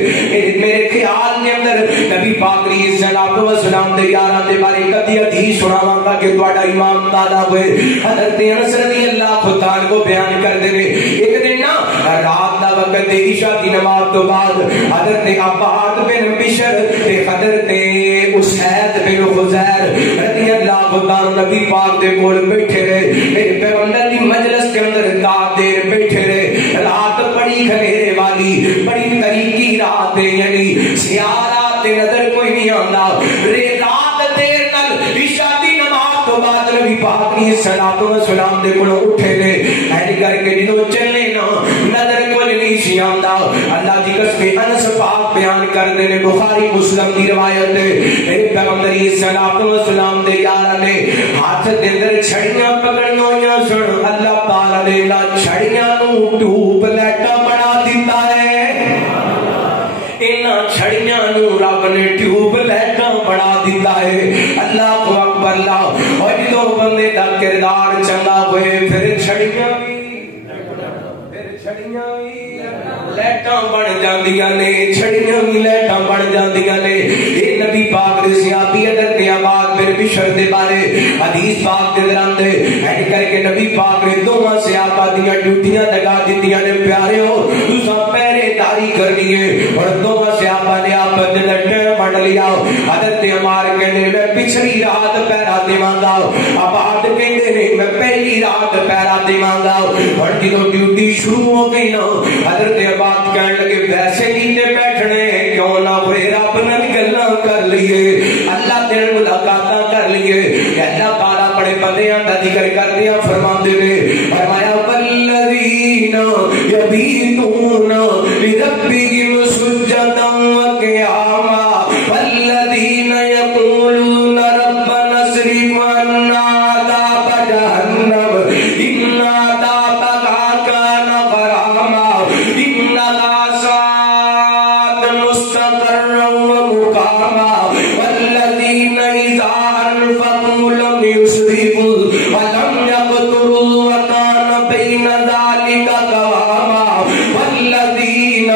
میرے خیال کے اندر نبی پاک علیہ الصلوۃ والسلام دے یاراں دے بارے کدی حدیث سناواں گا کہ تہاڈا امام دادا ہوئے حضرت انس رضی اللہ تعالی کو بیان کر دے ایک دن نا رات دا وقت عشاء کی نماز تو بعد حضرت عباد بن بشر تے حضرت اسید بن خزیر رضی اللہ تعالی نبی پاک دے کول بیٹھے رہے میرے پیغمبر دی مجلس کے اندر کا دیر بیٹھے رہے رات بڑی گھنیرے والی بڑی طریقی رات ہے یعنی سیاہ رات نظر کوئی نہیں آندا رات دیر نال عشاء دی نماز تو بعد نبی پاک علیہ الصلوۃ والسلام دے کولوں اٹھے نے ایڈ کر کے جدوں چلے نا نظر کوئی نہیں سی آندا اللہ دی قسم انس پاک بیان کردے نے بخاری مسلم دی روایت ہے میرے پیغمبر علیہ الصلوۃ والسلام دے یاراں نے ہاتھ دے اندر چھڑیاں پکڑیاں ہوئیاں سن اللہ تعالی نے لا چھڑیاں نوں ٹوب لیٹا بنا دیتا ہے انہاں چھڑیاں نوں رب نے ٹیوب لیٹا بنا دیتا ہے اللہ اکبر اللہ اور جو بندے دا کردار چنگا ہوئے پھر چھڑیاں لیٹاں بن جاندیاں نے چھڑیاں بھی لیٹاں بن جاندیاں نے اے نبی پاک دے صحابی حضرت عباد بن بشر دے بارے حدیث پاک دے درام دے ایڈ کر کے نبی پاک نے دوواں صحابہ دیاں ڈیوٹیاں لگا دتیاں نے پیارے ہو تساں پہرے داری کرنی ہے اور دوواں صحابہ نے آپ دے ٹائم بن لیا حضرت عمار کہندے میں پچھلی رات پہرا دیواں گا عباد کہندے نے میں پہلی رات پہرا دیواں گا اور جدوں ڈیوٹی شروع ہو گئی نا حضرت عباد کہنے لگے ویسے نیچے بیٹھنے کیوں نہ ہوئے رب نال گلاں کر لیے اللہ دے ملاقاتاں کر لیے کہ اللہ تعالی بڑے بندیاں دا ذکر کردیاں فرماندے نے فرمایا والذین یبیتون لربہم سجدا وقیاما والذین یقولون ربنا اصرف عنا عذاب جہنم ان عذابها کان غراما انها ساءت مستقرا ومقاما والذین اذا انفقوا لم يسرفوا ولم يقتروا وكان بين ذلك قواما والذین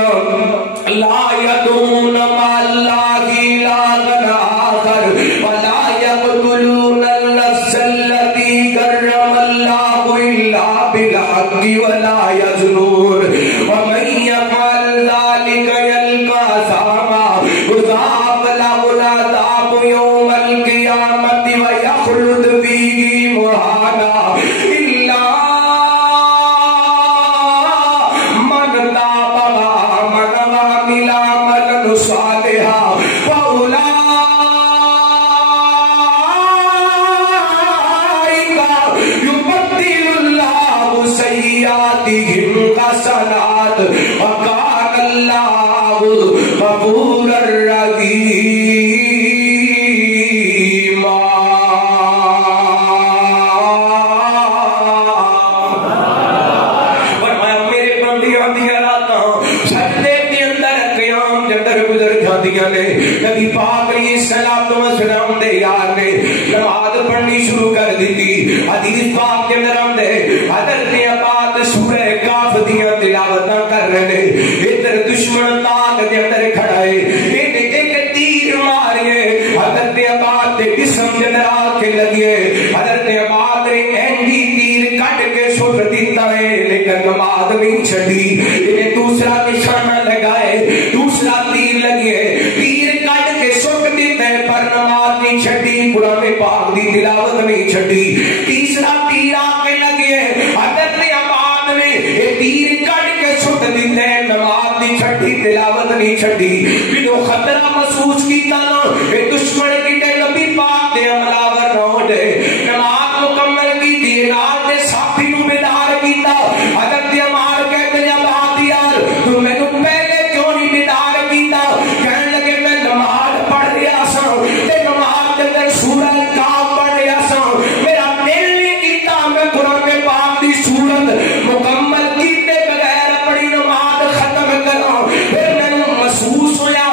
لا يدعون مع الله إلها آخر ولا يقتلون النفس التي حرم الله إلا بالحق ولا يزنون ومن يفعل ذلك يلقى أثاما يضاعف له العذاب يوم القيامة ويخلد فيه مهانا إلا من تاب وآمن وعمل عملا صالحا فأولئك يبدل الله سيئاتهم حسنات وكان الله غفورا رحيما نبی پاک علیہ الصلوۃ والسلام دے یار نے نماز پڑھنی شروع کر دیتی حدیث پاک کے اندر آندے حضرت عباد سورہ کاف دیاں تلاوتاں کر رہے نے ادھر دشمن تاک دے اندر کھڑا ہے ایک تیر مارے حضرت عباد دے جسم دے اندر آ کے لگے حضرت عباد نے اینی تیر کٹ کے سٹ دیتا ہے لیکن نماز نہیں چھڈی انہیں دوسرا نشانہ لگائے دوسرا تیر لگے پر نماز نہیں چھڈی قرآن پاک دی تلاوت نہیں چھڈی تیسرا تیر آ کے لگے حضرت عباد نے یہ تیر کٹ کے سٹ دیتے نماز نہیں چھڈی تلاوت نہیں چھڈی جدوں خطرہ محسوس کیتا نا یہ دشمن کیتے نبی پاک دے عملاور نہ ہو جائے نماز مکمل کی دی رات دے ساتھی نو بیدار کیتا حضرت عمار کہتے ہیں عباد یار تو میں نو پہلے کیوں نہیں بیدار کیتا کہنے لگے میں نماز پڑھ رہا سا تے نماز دے اندر سورہ کاف پڑھ رہا سا میرا دل نہیں کیتا میں قرآن پاک دی سورت مکمل کیتے بغیر اپنی نماز ختم کراں پھر میں محسوس ہویا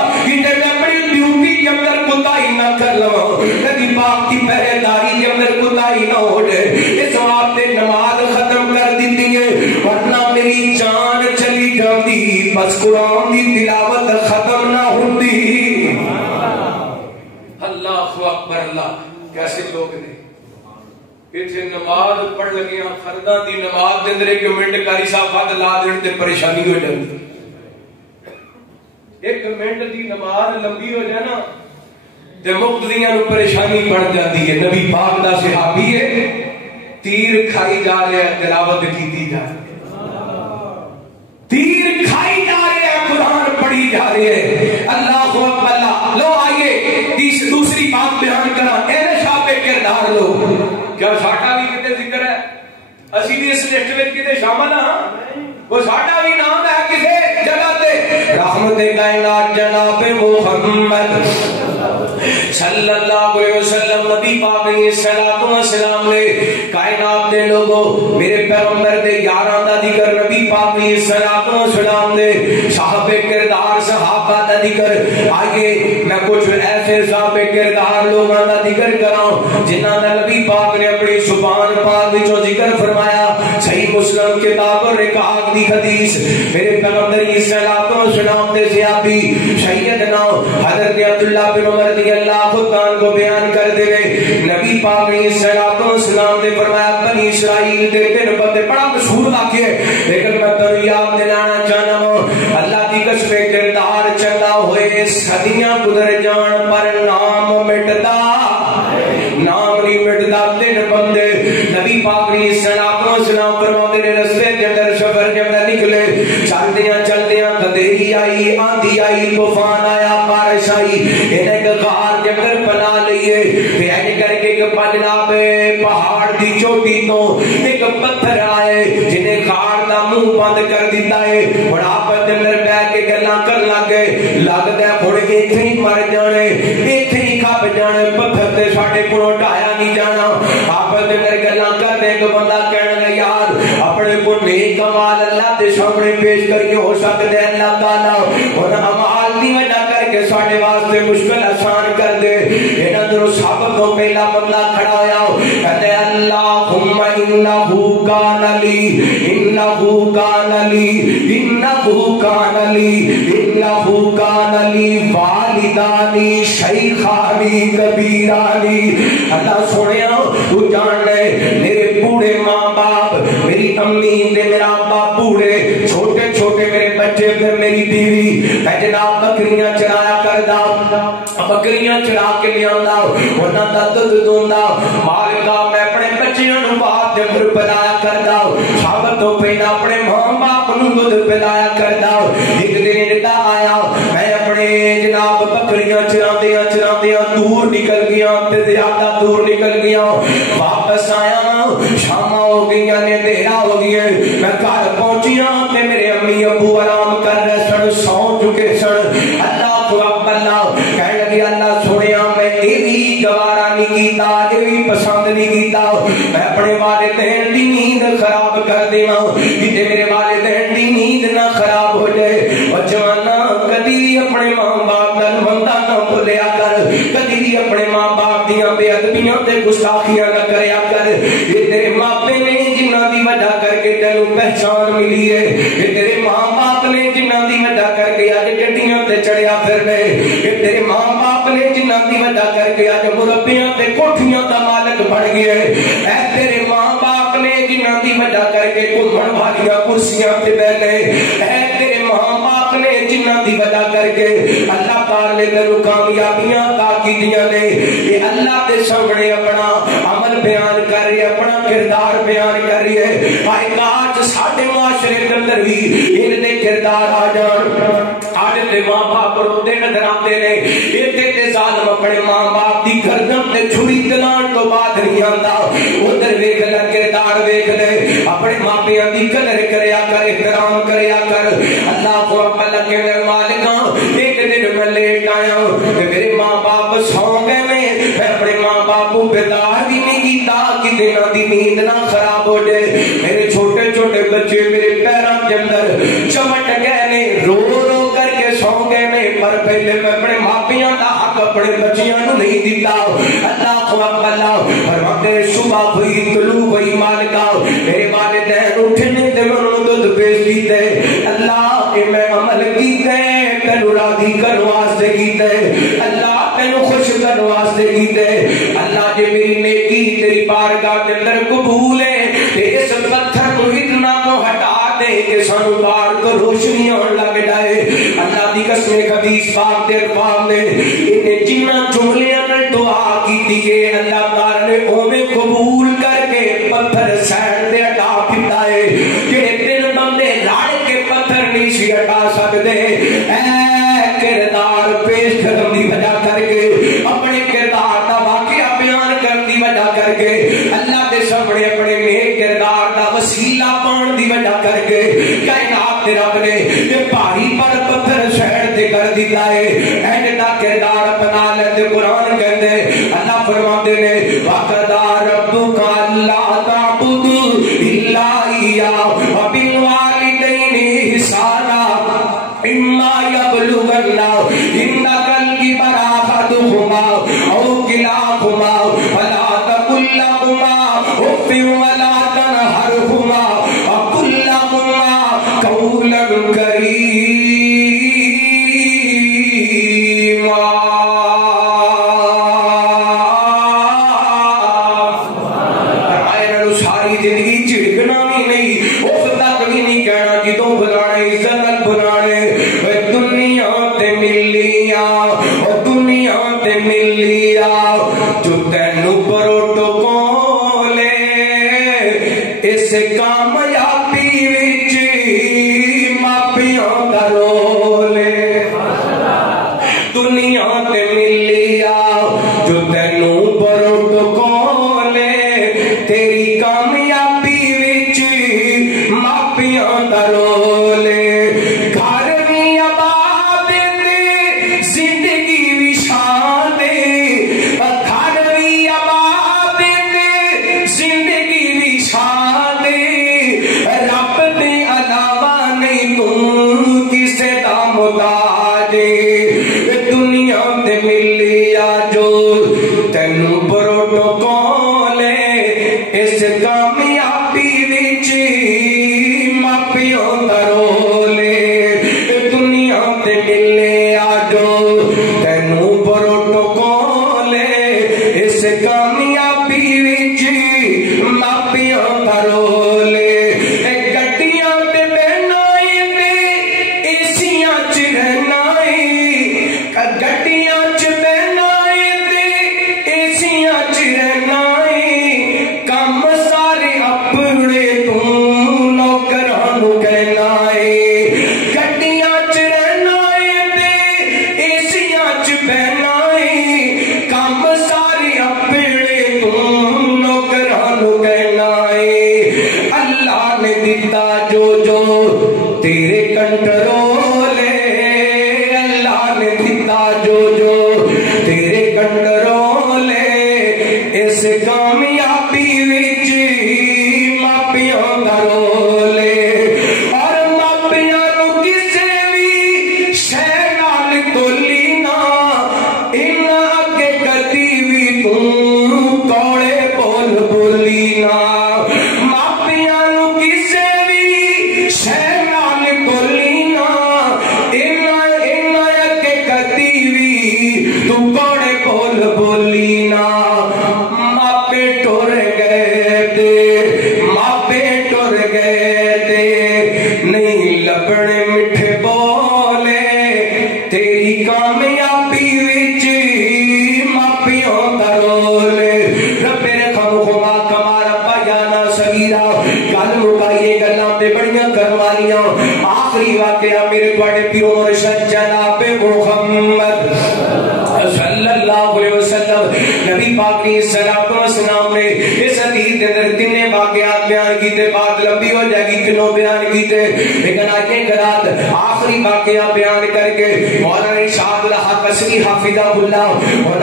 اللہ اکبر اللہ کیسے لوگ نے اتنے نماز پڑھ لگے فرداں دی نماز دے اندر ایک منٹ کاری صاحب ہاتھ لا دین تے پریشانی ہو جاتی ایک منٹ دی نماز لمبی ہو جائے نا تے مقتدیاں نو پریشانی بن جاتی ہے نبی پاک دا صحابی ہے تیر کھائی جا رہا ہے تلاوت کیتی جا رہی تیر کھائی جا رہے ہیں قرآن پڑھی جا رہی ہے اللہ اکبر اللہ لو آئیے دوسری بات بیان کرا اے شاہ پہ کردار لو کیا ساٹا بھی کتے ذکر ہے اسی بھی اس لسٹ میں کتے شامل ہاں وہ ساٹا بھی نام ہے کسے جگہ تے رحمت کائنات جناب محمد صلی اللہ علیہ وسلم نبی پاک علیہ السلام نے کائنات دے لوگوں میرے پیغمبر دے یاراں دا ذکر نبی پاک علیہ السلام نے صحابہ کردار صحابہ دا ذکر آگے میں کچھ ایسے صحابہ کردار لوگاں دا ذکر کراں جنہاں دا نبی پاک نے اپنی زبان پاک وچوں ذکر فرمایا صحیح مسلم کتاب الرقاق دی حدیث میرے پیغمبر علیہ السلام دے صحابی سیدنا حضرت عبداللہ بن عمر رضی اللہ عنہ کو بیان کر دے نبی پاک علیہ السلام نے فرمایا بنی اسرائیل دے تین بندے بڑا مشہور واقعہ ہے لیکن میں تمہیں یاد دلانا چاہنا ہوں اللہ کی قسم کردار چنگا ہوئے صدیاں گزر جان پر نام مٹتا نام نہیں مٹتا تین بندے نبی پاک علیہ السلام فرماتے نے رستے کے اندر سفر کے اندر نکلے چلدیاں کندھیری آئی آندھی آئی طوفان آیا بارش آئی انہیں ایک غار کے اندر پناہ لئیے پھر کر کے ایک جناب پہاڑ دی چوٹی تو ایک پتھر آئے جنہیں غار دا منہ بند کر دیتا ہے اور آپ اندر بیٹھ کے گلاں کر لگے لگتا ہے ہن ایتھے ہی مر جانے ایتھے ہی کھپ جانے پتھر تے ساڈے کولوں ڈھایا نہیں جانا آپ اندر گلاں کرنے ایک بندہ کہنے لگا یار اپنے کو نیک کمال اللہ دے سامنے پیش کر کے ہو سکتے ہیں اللہ تعالیٰ اور امال دی وجہ کر کے ساڈے واسطے مشکل آسان کر دے انہاں درو سب تو پہلا بندہ کھڑا ہویا کہتے اللہم انہو کان لی انہو کان لی انہو کان لی انہو کان لی والدانی شیخانی کبیرانی اللہ سنیا تو جان لے میرے بوڑھے ماں باپ میری امی نے میرا ابا بوڑھے چھوٹے چھوٹے میرے بچے پھر میری بیوی میں جناب بکریاں چرایا کردا بکریاں چرا کے لے آندا انہاں دا دودھ دوندا مالکا میں اپنے بچیاں نوں باپ دے اندر پلایا کردا سب تو پہلا اپنے ماں باپ نوں دودھ پلایا کردا ایک دن رتا آیا میں اپنے جناب بکریاں چراندیاں دور نکل گیا تے زیادہ دور نکل گیا واپس آیا شام ہو گئی نے دیرا ہو گئی میں گھر پہنچیا تے میرے امی ابو آرام کر رہے سن سو چکے سن اللہ کو اللہ کہنے لگی اللہ سنیا میں یہ بھی گوارا نہیں کیتا یہ بھی پسند نہیں کیتا میں اپنے والدین دی نیند خراب کر دیواں کہ میرے والدین دی نیند نہ خراب ہو جائے اور جوانا کدی بھی اپنے ماں باپ نال مندا نہ بھولیا کر کدی بھی اپنے ماں باپ دیاں بے ادبیاں تے گستاخیاں نہ کریا کر یہ تیرے ماپے نے جنہاں دی وجہ کر کے تینوں پہچان ملی ہے یہ تیرے ماں باپ نے جنہاں دی وجہ کر کے اج گڈیاں تے چڑھیا پھرنے یہ تیرے ماں باپ نے جنہاں دی وجہ کر کے اج مربیاں تے کوٹھیاں دا مالک بن گئے اے تیرے ماں باپ نے جنہاں دی وجہ کر کے گھومن والیاں کرسیاں تے بیٹھے اے تیرے ماں باپ نے جنہاں دی وجہ کر کے اللہ تعالی نے تینوں کامیابیاں عطا کیتیاں نے یہ اللہ دے سامنے اپنا عمل بیان کر رہی ہے اپنا کردار بیان کر رہی ہے بھائی کاج ساڈے معاشرے کے اندر بھی ان دے کردار آ جان آج تے ماں باپ روندے نظر آندے نے ایتھے تے ظالم اپنے ماں باپ دی گردن تے چھری چلان تو بعد نہیں آندا ادھر ویکھ لے کردار ویکھ لے اپنے ماپیاں دی قدر کریا کر احترام کریا کر اللہ کو اپنا کے مالکاں ایک دن میں لیٹ آیا کہ میرے ماں باپ سو گئے میں اپنے ماں باپ کو بیدار بھی نہیں کیتا کہ دنوں دی نیند نہ خراب ہو جائے میرے چھوٹے چھوٹے بچے میرے پیراں کے اندر چمٹ گئے نے رو رو کر کے سو گئے نے پر پہلے میں اپنے ماپیاں دا حق اپنے بچیاں نوں نہیں دیتا اللہ کو اللہ فرماتے صبح ہوئی طلوع ہوئی مالکا میرے والدین اٹھنے تے انہوں دودھ پیش کیتے اللہ میں عمل کیتے تینوں راضی کرنے واسطے کیتے اللہ تینوں خوش کرنے واسطے کیتے اللہ جے میری نیکی تیری بارگاہ دے اندر قبول ہے تے اس پتھر کو اتنا کو ہٹا دے کہ سانو بار کو روشنی آن لگ جائے اللہ دی قسم حدیث پاک دے الفاظ نے انہیں جنہ جملیاں نے دعا کی دیئے اللہ تعالی نے اوے قبول کر کے پتھر سائڈ دے ہٹا پھتا ہے کہ دن بندے لڑ کے پتھر نہیں سی ہٹا سکتے کردار پیش کرنے دی وجہ کر کے اپنے کردار دا واقعہ بیان کرنے دی وجہ کر کے اللہ کے سامنے اپنے نیک کردار دا وسیلہ پان دی وجہ کر کے کائنات دے رب نے یہ بھاری پر پتھر شہر تے کر دیتا ہے اینڈ دا کردار اپنا لیتے قرآن کہتے اللہ فرماتے نے وَقَضَىٰ رَبُّكَ أَلَّا تَعْبُدُوا إِلَّا إِيَّاهُ وَبِالْوَالِدَيْنِ إِحْسَانًا إِمَّا يَبْلُغَنَّ عِندَكَ الْكِبَرَ أَحَدُهُمَا أَوْ كِلَاهُمَا فَلَا تَقُل لَّهُمَا أُفٍّ وَلَا تَنْهَرْهُمَا وَقُل لَّهُمَا قَوْلًا كَرِيمًا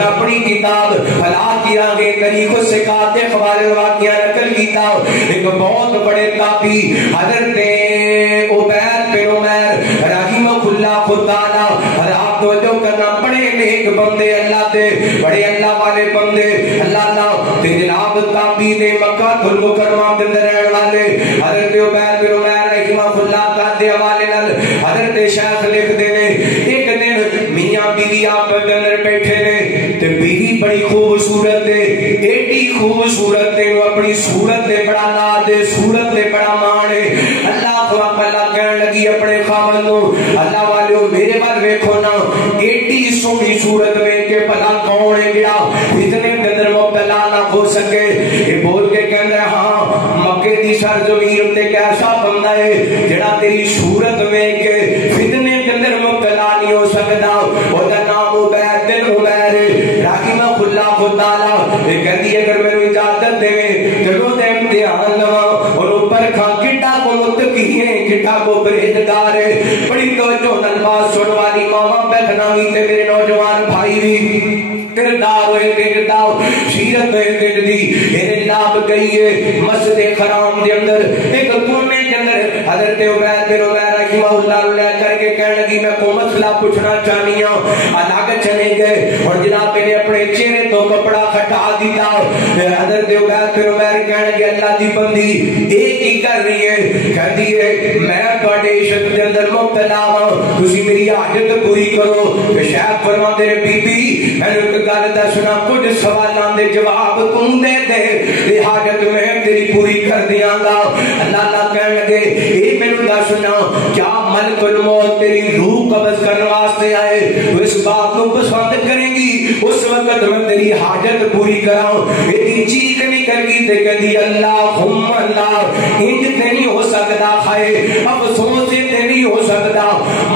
اپنی کتاب بھلا کیا گے طریقوں سے کہتے خبر واقعہ نقل کیتا ایک بہت بڑے تابعی حضرت عبید بن عمیر رحمہ اللہ خدا آپ توجہ کرنا بڑے نیک بندے اللہ دے بڑے اللہ والے بندے اللہ تے جناب تابعی نے مکہ المکرمہ کے اندر رہنے والے حضرت عبید بن عمیر رحمہ اللہ کا دے حوالے نال حضرت شیخ لکھ دے نے ایک دن میاں بیوی آپ کے اندر بیٹھے نے تے بیوی بڑی خوبصورت ہے، ایڈی خوبصورت ہے، اپنی صورت تے بڑا ناز ہے، صورت تے بڑا مان ہے۔ اللہ کہنے لگی اپنے خاوند نو، اللہ والو میرے بال ویکھو نا، ایڈی سونی صورت میں کہ بھلا کون ہے جڑا فتنے کے اندر مبتلا نہ ہو سکے۔ یہ بول کے کہندا ہے ہاں مکے دی سرزمین تے ایک ایسا بندہ ہے جڑا تیری صورت میں کہ فتنے کے اندر مبتلا نہیں ہو سکتا، او دا نام عبید بن عمیر رحمہ اللہ تعالی۔ یہ کہندی اگر میرے اجازت دے جدوں تے امتحان لواں اور پرکھاں کڈا کو متقی ہے کڈا کو پرہیزگار ہے۔ بڑی توجہ نال بات سن والی ماواں بہناں تے میرے نوجوان بھائی بھی کردار ہوئے کردار سیرت ہوئے کردی انہیں لاب گئی ہے مسجد حرام دے اندر ایک کونے کے اندر حضرت عبید بن عمیر رحمہ اللہ لے کر کے کہنے لگی میں کو مسئلہ پوچھنا چاہنی ہوں۔ الگ چلے گئے اور جناب نے اپنے چہرے تو کپڑا ہٹا دیا۔ حضرت عبید بن عمیر کہنے لگے اللہ دی بندی ایک ہی کر رہی ہے، کہتی ہے میں تواڈے عشق دے اندر مبتلا ہاں، تسی میری حاجت پوری کرو۔ شیخ فرماندے نے بی بی میں گل دسنا کچھ سوالاں دے جواب تم دے دے تے حاجت میں تیری پوری کر دیاں گا۔ اللہ کہنے لگے اے مینوں دسنا کیا ملک الموت تیری روح قبض کرنے واسطے آئے تو اس بات کو پسند کرے گی اس وقت میں تیری حاجت پوری کراؤں۔ ایڈی چیخ نکل گئی تے کہندی اللہم اللہ انج تے نہیں ہو سکتا، خائے افسوس تے نہیں ہو سکتا،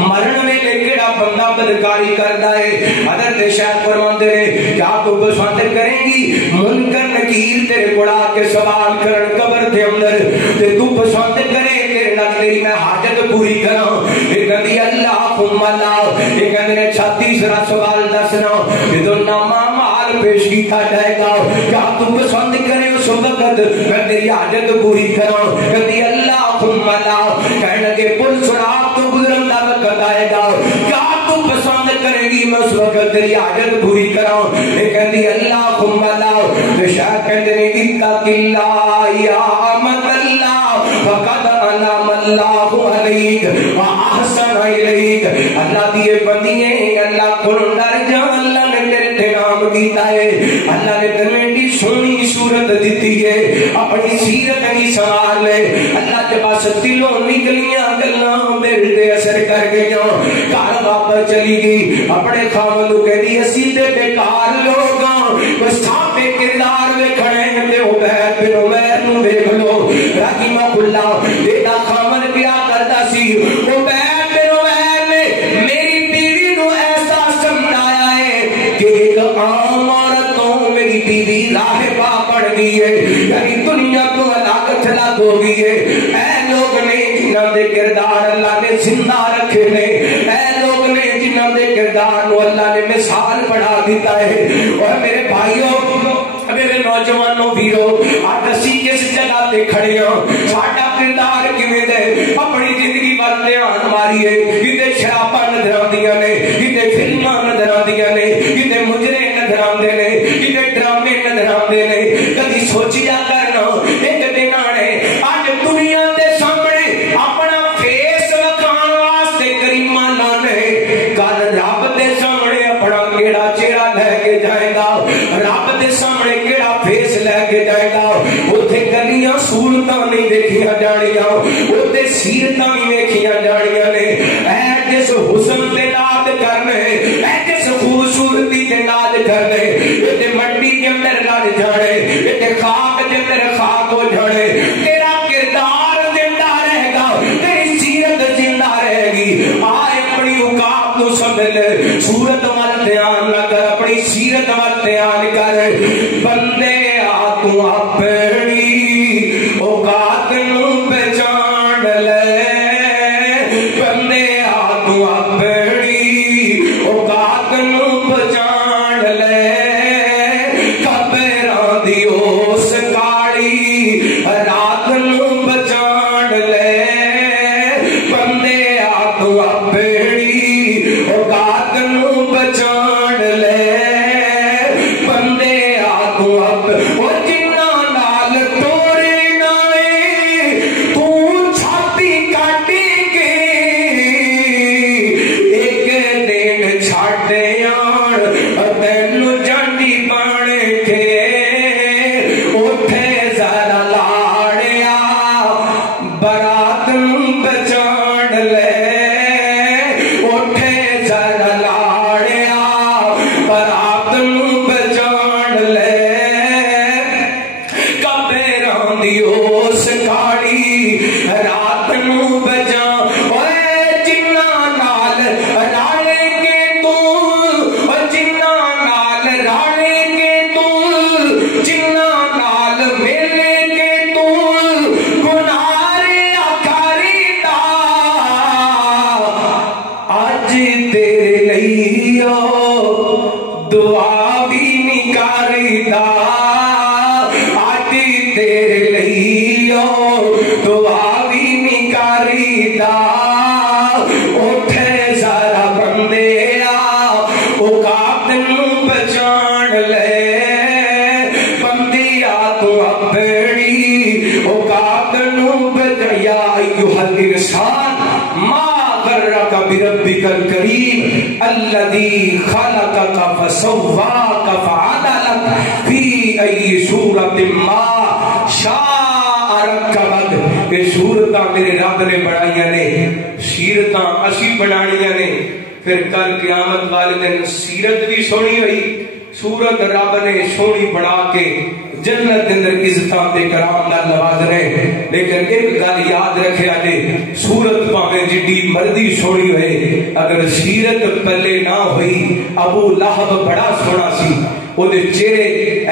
مرن ویلے کیڑا بندہ بدکاری کردا ہے۔ حضرت شیخ فرماندے نے کیا تو پسند کریں گی منکر نکیر تیرے کو آ کے سوال کرن قبر دے اندر تے تو پسند کرے تیرے نال تیری میں حاجت پوری کراں۔ یہ کہندی اللہم اللہ، یہ کہندے نے تیسرا سوال دسنا جدوں نامہ مال پیش کیتا جائے گا کیا تو پسند کرے اس وقت میں تیری حاجت پوری کراں۔ کہندی اللہم اللہ، کہنے لگے پل سراب تو گزرن دا وقت آئے گا کیا تو پسند کرے گی میں اس وقت تیری حاجت پوری کراں۔ یہ کہندی اللہم اللہ، تو شاہ کہندے نے اتق اللہ یا امت اللہ فقد انعم اللہ علیک واحسن الیک۔ اللہ دیے بندیے اللہ کو ڈر جا، اللہ نے تیرے تے نام کیتا ہے، اللہ نے تینوں دی سونی صورت دیتی ہے، اپنی سیرت دی سوار لے۔ اللہ کے پاس دلوں نکلیاں گلاں دل تے اثر کر گئیاں، گھر واپس چلی گئی اپنے خاوند نوں کہندی اسی تے بیکار لوگاں بس تھاپے کردار ویکھنے تے عبید بن عمیر نوں ویکھ لو رحمہ اللہ۔ ایڈا خاوند کیا کردا سی، عبید بن عمیر نے میری بیوی نوں ایسا سمجھایا ہے کہ ایک عام عورت تو میری بیوی راہبہ بن گئی ہے، یعنی دنیا تو الگ تھلگ ہو گئی ہے۔ اے لوگ نے جنہاں دے کردار اللہ نے زندہ رکھے نے، اے لوگ نے جنہاں دے کردار نو اللہ نے مثال بنا دیتا ہے۔ اور میرے بھائیوں میرے نوجوانوں ویرو آج اسی کس جگہ تے کھڑے ہاں، ساڈا کردار کیویں دے اپنی زندگی وال دھیان ماریے، کتے شراباں نظر آندیاں نے، کتے فلماں نظر آندیاں نے، کتے مجرے نظر آندے نے، کتے ڈرامے نظر آندے نے۔ کدی سوچیا کرنا ایک دن آنے اج دنیا دے سامنے اپنا فیس وکھان واسطے کریمہ لانے، کل رب دے سامنے اپنا کیڑا چہرہ لے کے جائے گا، رب دے سامنے کیڑا فیس لے کے جائے گا۔ اوتھے گلیاں سہولتاں نہیں دیکھیاں جانیاں، اوتھے سیرتاں نہیں دیکھیاں جانیاں نے۔ اے جس حسن تے ناد کرنے، اے جس خوبصورتی تے ناد کرنے، تے منڈی کے اندر لڑ جانے، تے خاک دے اندر خاک ہو جانے۔ تیرا کردار زندہ رہے گا، تیری سیرت زندہ رہے گی۔ آئے اپنی اوقات نو سمجھ، صورت وال دھیان نہ کر، اپنی سیرت وال دھیان کر۔ بندے آ تو اپنی اوقات نو پہچان لے، بندے آ تو اپنی اوقات نو پہچان لے، قبراں دی اس کاڑی رات نو پہچان لے، بندے آ تو اپنی اوقات نو پہچان لے، بندے آ تو او جنہاں نال توڑے نائے تو چھاتی کاٹی کے ایک دن چھڈ آن تینوں جان الرحیم الذی خلقک فسواک فعدلک فی ای صورت ما شاء رکبک. یہ صورتاں میرے رب نے بنائیاں نے، سیرتاں اسی بنائیاں نے. پھر کل قیامت والے دن سیرت بھی سونی ہوئی، صورت رب نے سونی بنا کے جنت اندر عزتاں تے کرام نال نوازنے. لیکن ایک گل یاد رکھیا جے، صورت پاویں جڈی مرضی سونی ہوئے، اگر سیرت پلے نہ ہوئی. ابو لہب بڑا سونا سی، او دے چہرے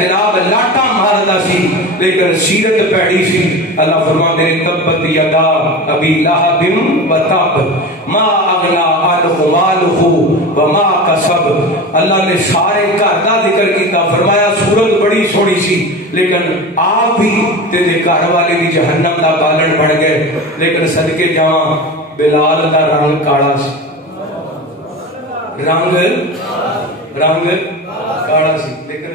جناب لاٹا ماردا سی، لیکن سیرت پیڑی سی. اللہ فرماندے نے تبت یدا ابی لہب وتب ما اغنا عنہ مالہ وما کسب. اللہ نے سارے گھر دا ذکر کیتا، فرمایا صورت بڑی سونی سی لیکن آپ بھی تے گھر والے بھی جہنم دا بالن بن گئے. لیکن صدقے جاواں بلال دا رنگ کالا سی، رنگ کالا سی، لیکن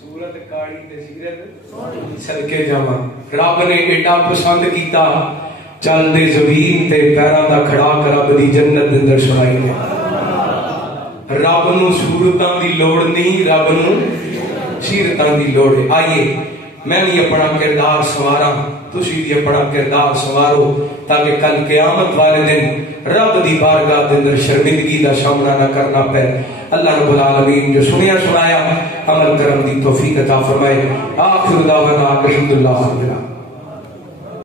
صورت کاڑی تے سیرت صدقے جاواں. رب نے ایڈا پسند کیتا، چل دے زمین تے پیراں دا کھڑا کر رب دی جنت اندر سنائی نے. رب نو صورتاں دی لوڑ نہیں، رب نو سیرتاں دی لوڑ ہے. آئیے میں بھی اپنا کردار سواراں، تسی بھی اپنا کردار سوارو، تاکہ کل قیامت والے دن رب دی بارگاہ دے اندر شرمندگی دا سامنا نہ کرنا پے. اللہ رب العالمین جو سنیا سنایا عمل کرن دی توفیق عطا فرمائے. آخر دعوانا الحمدللہ رب العالمین.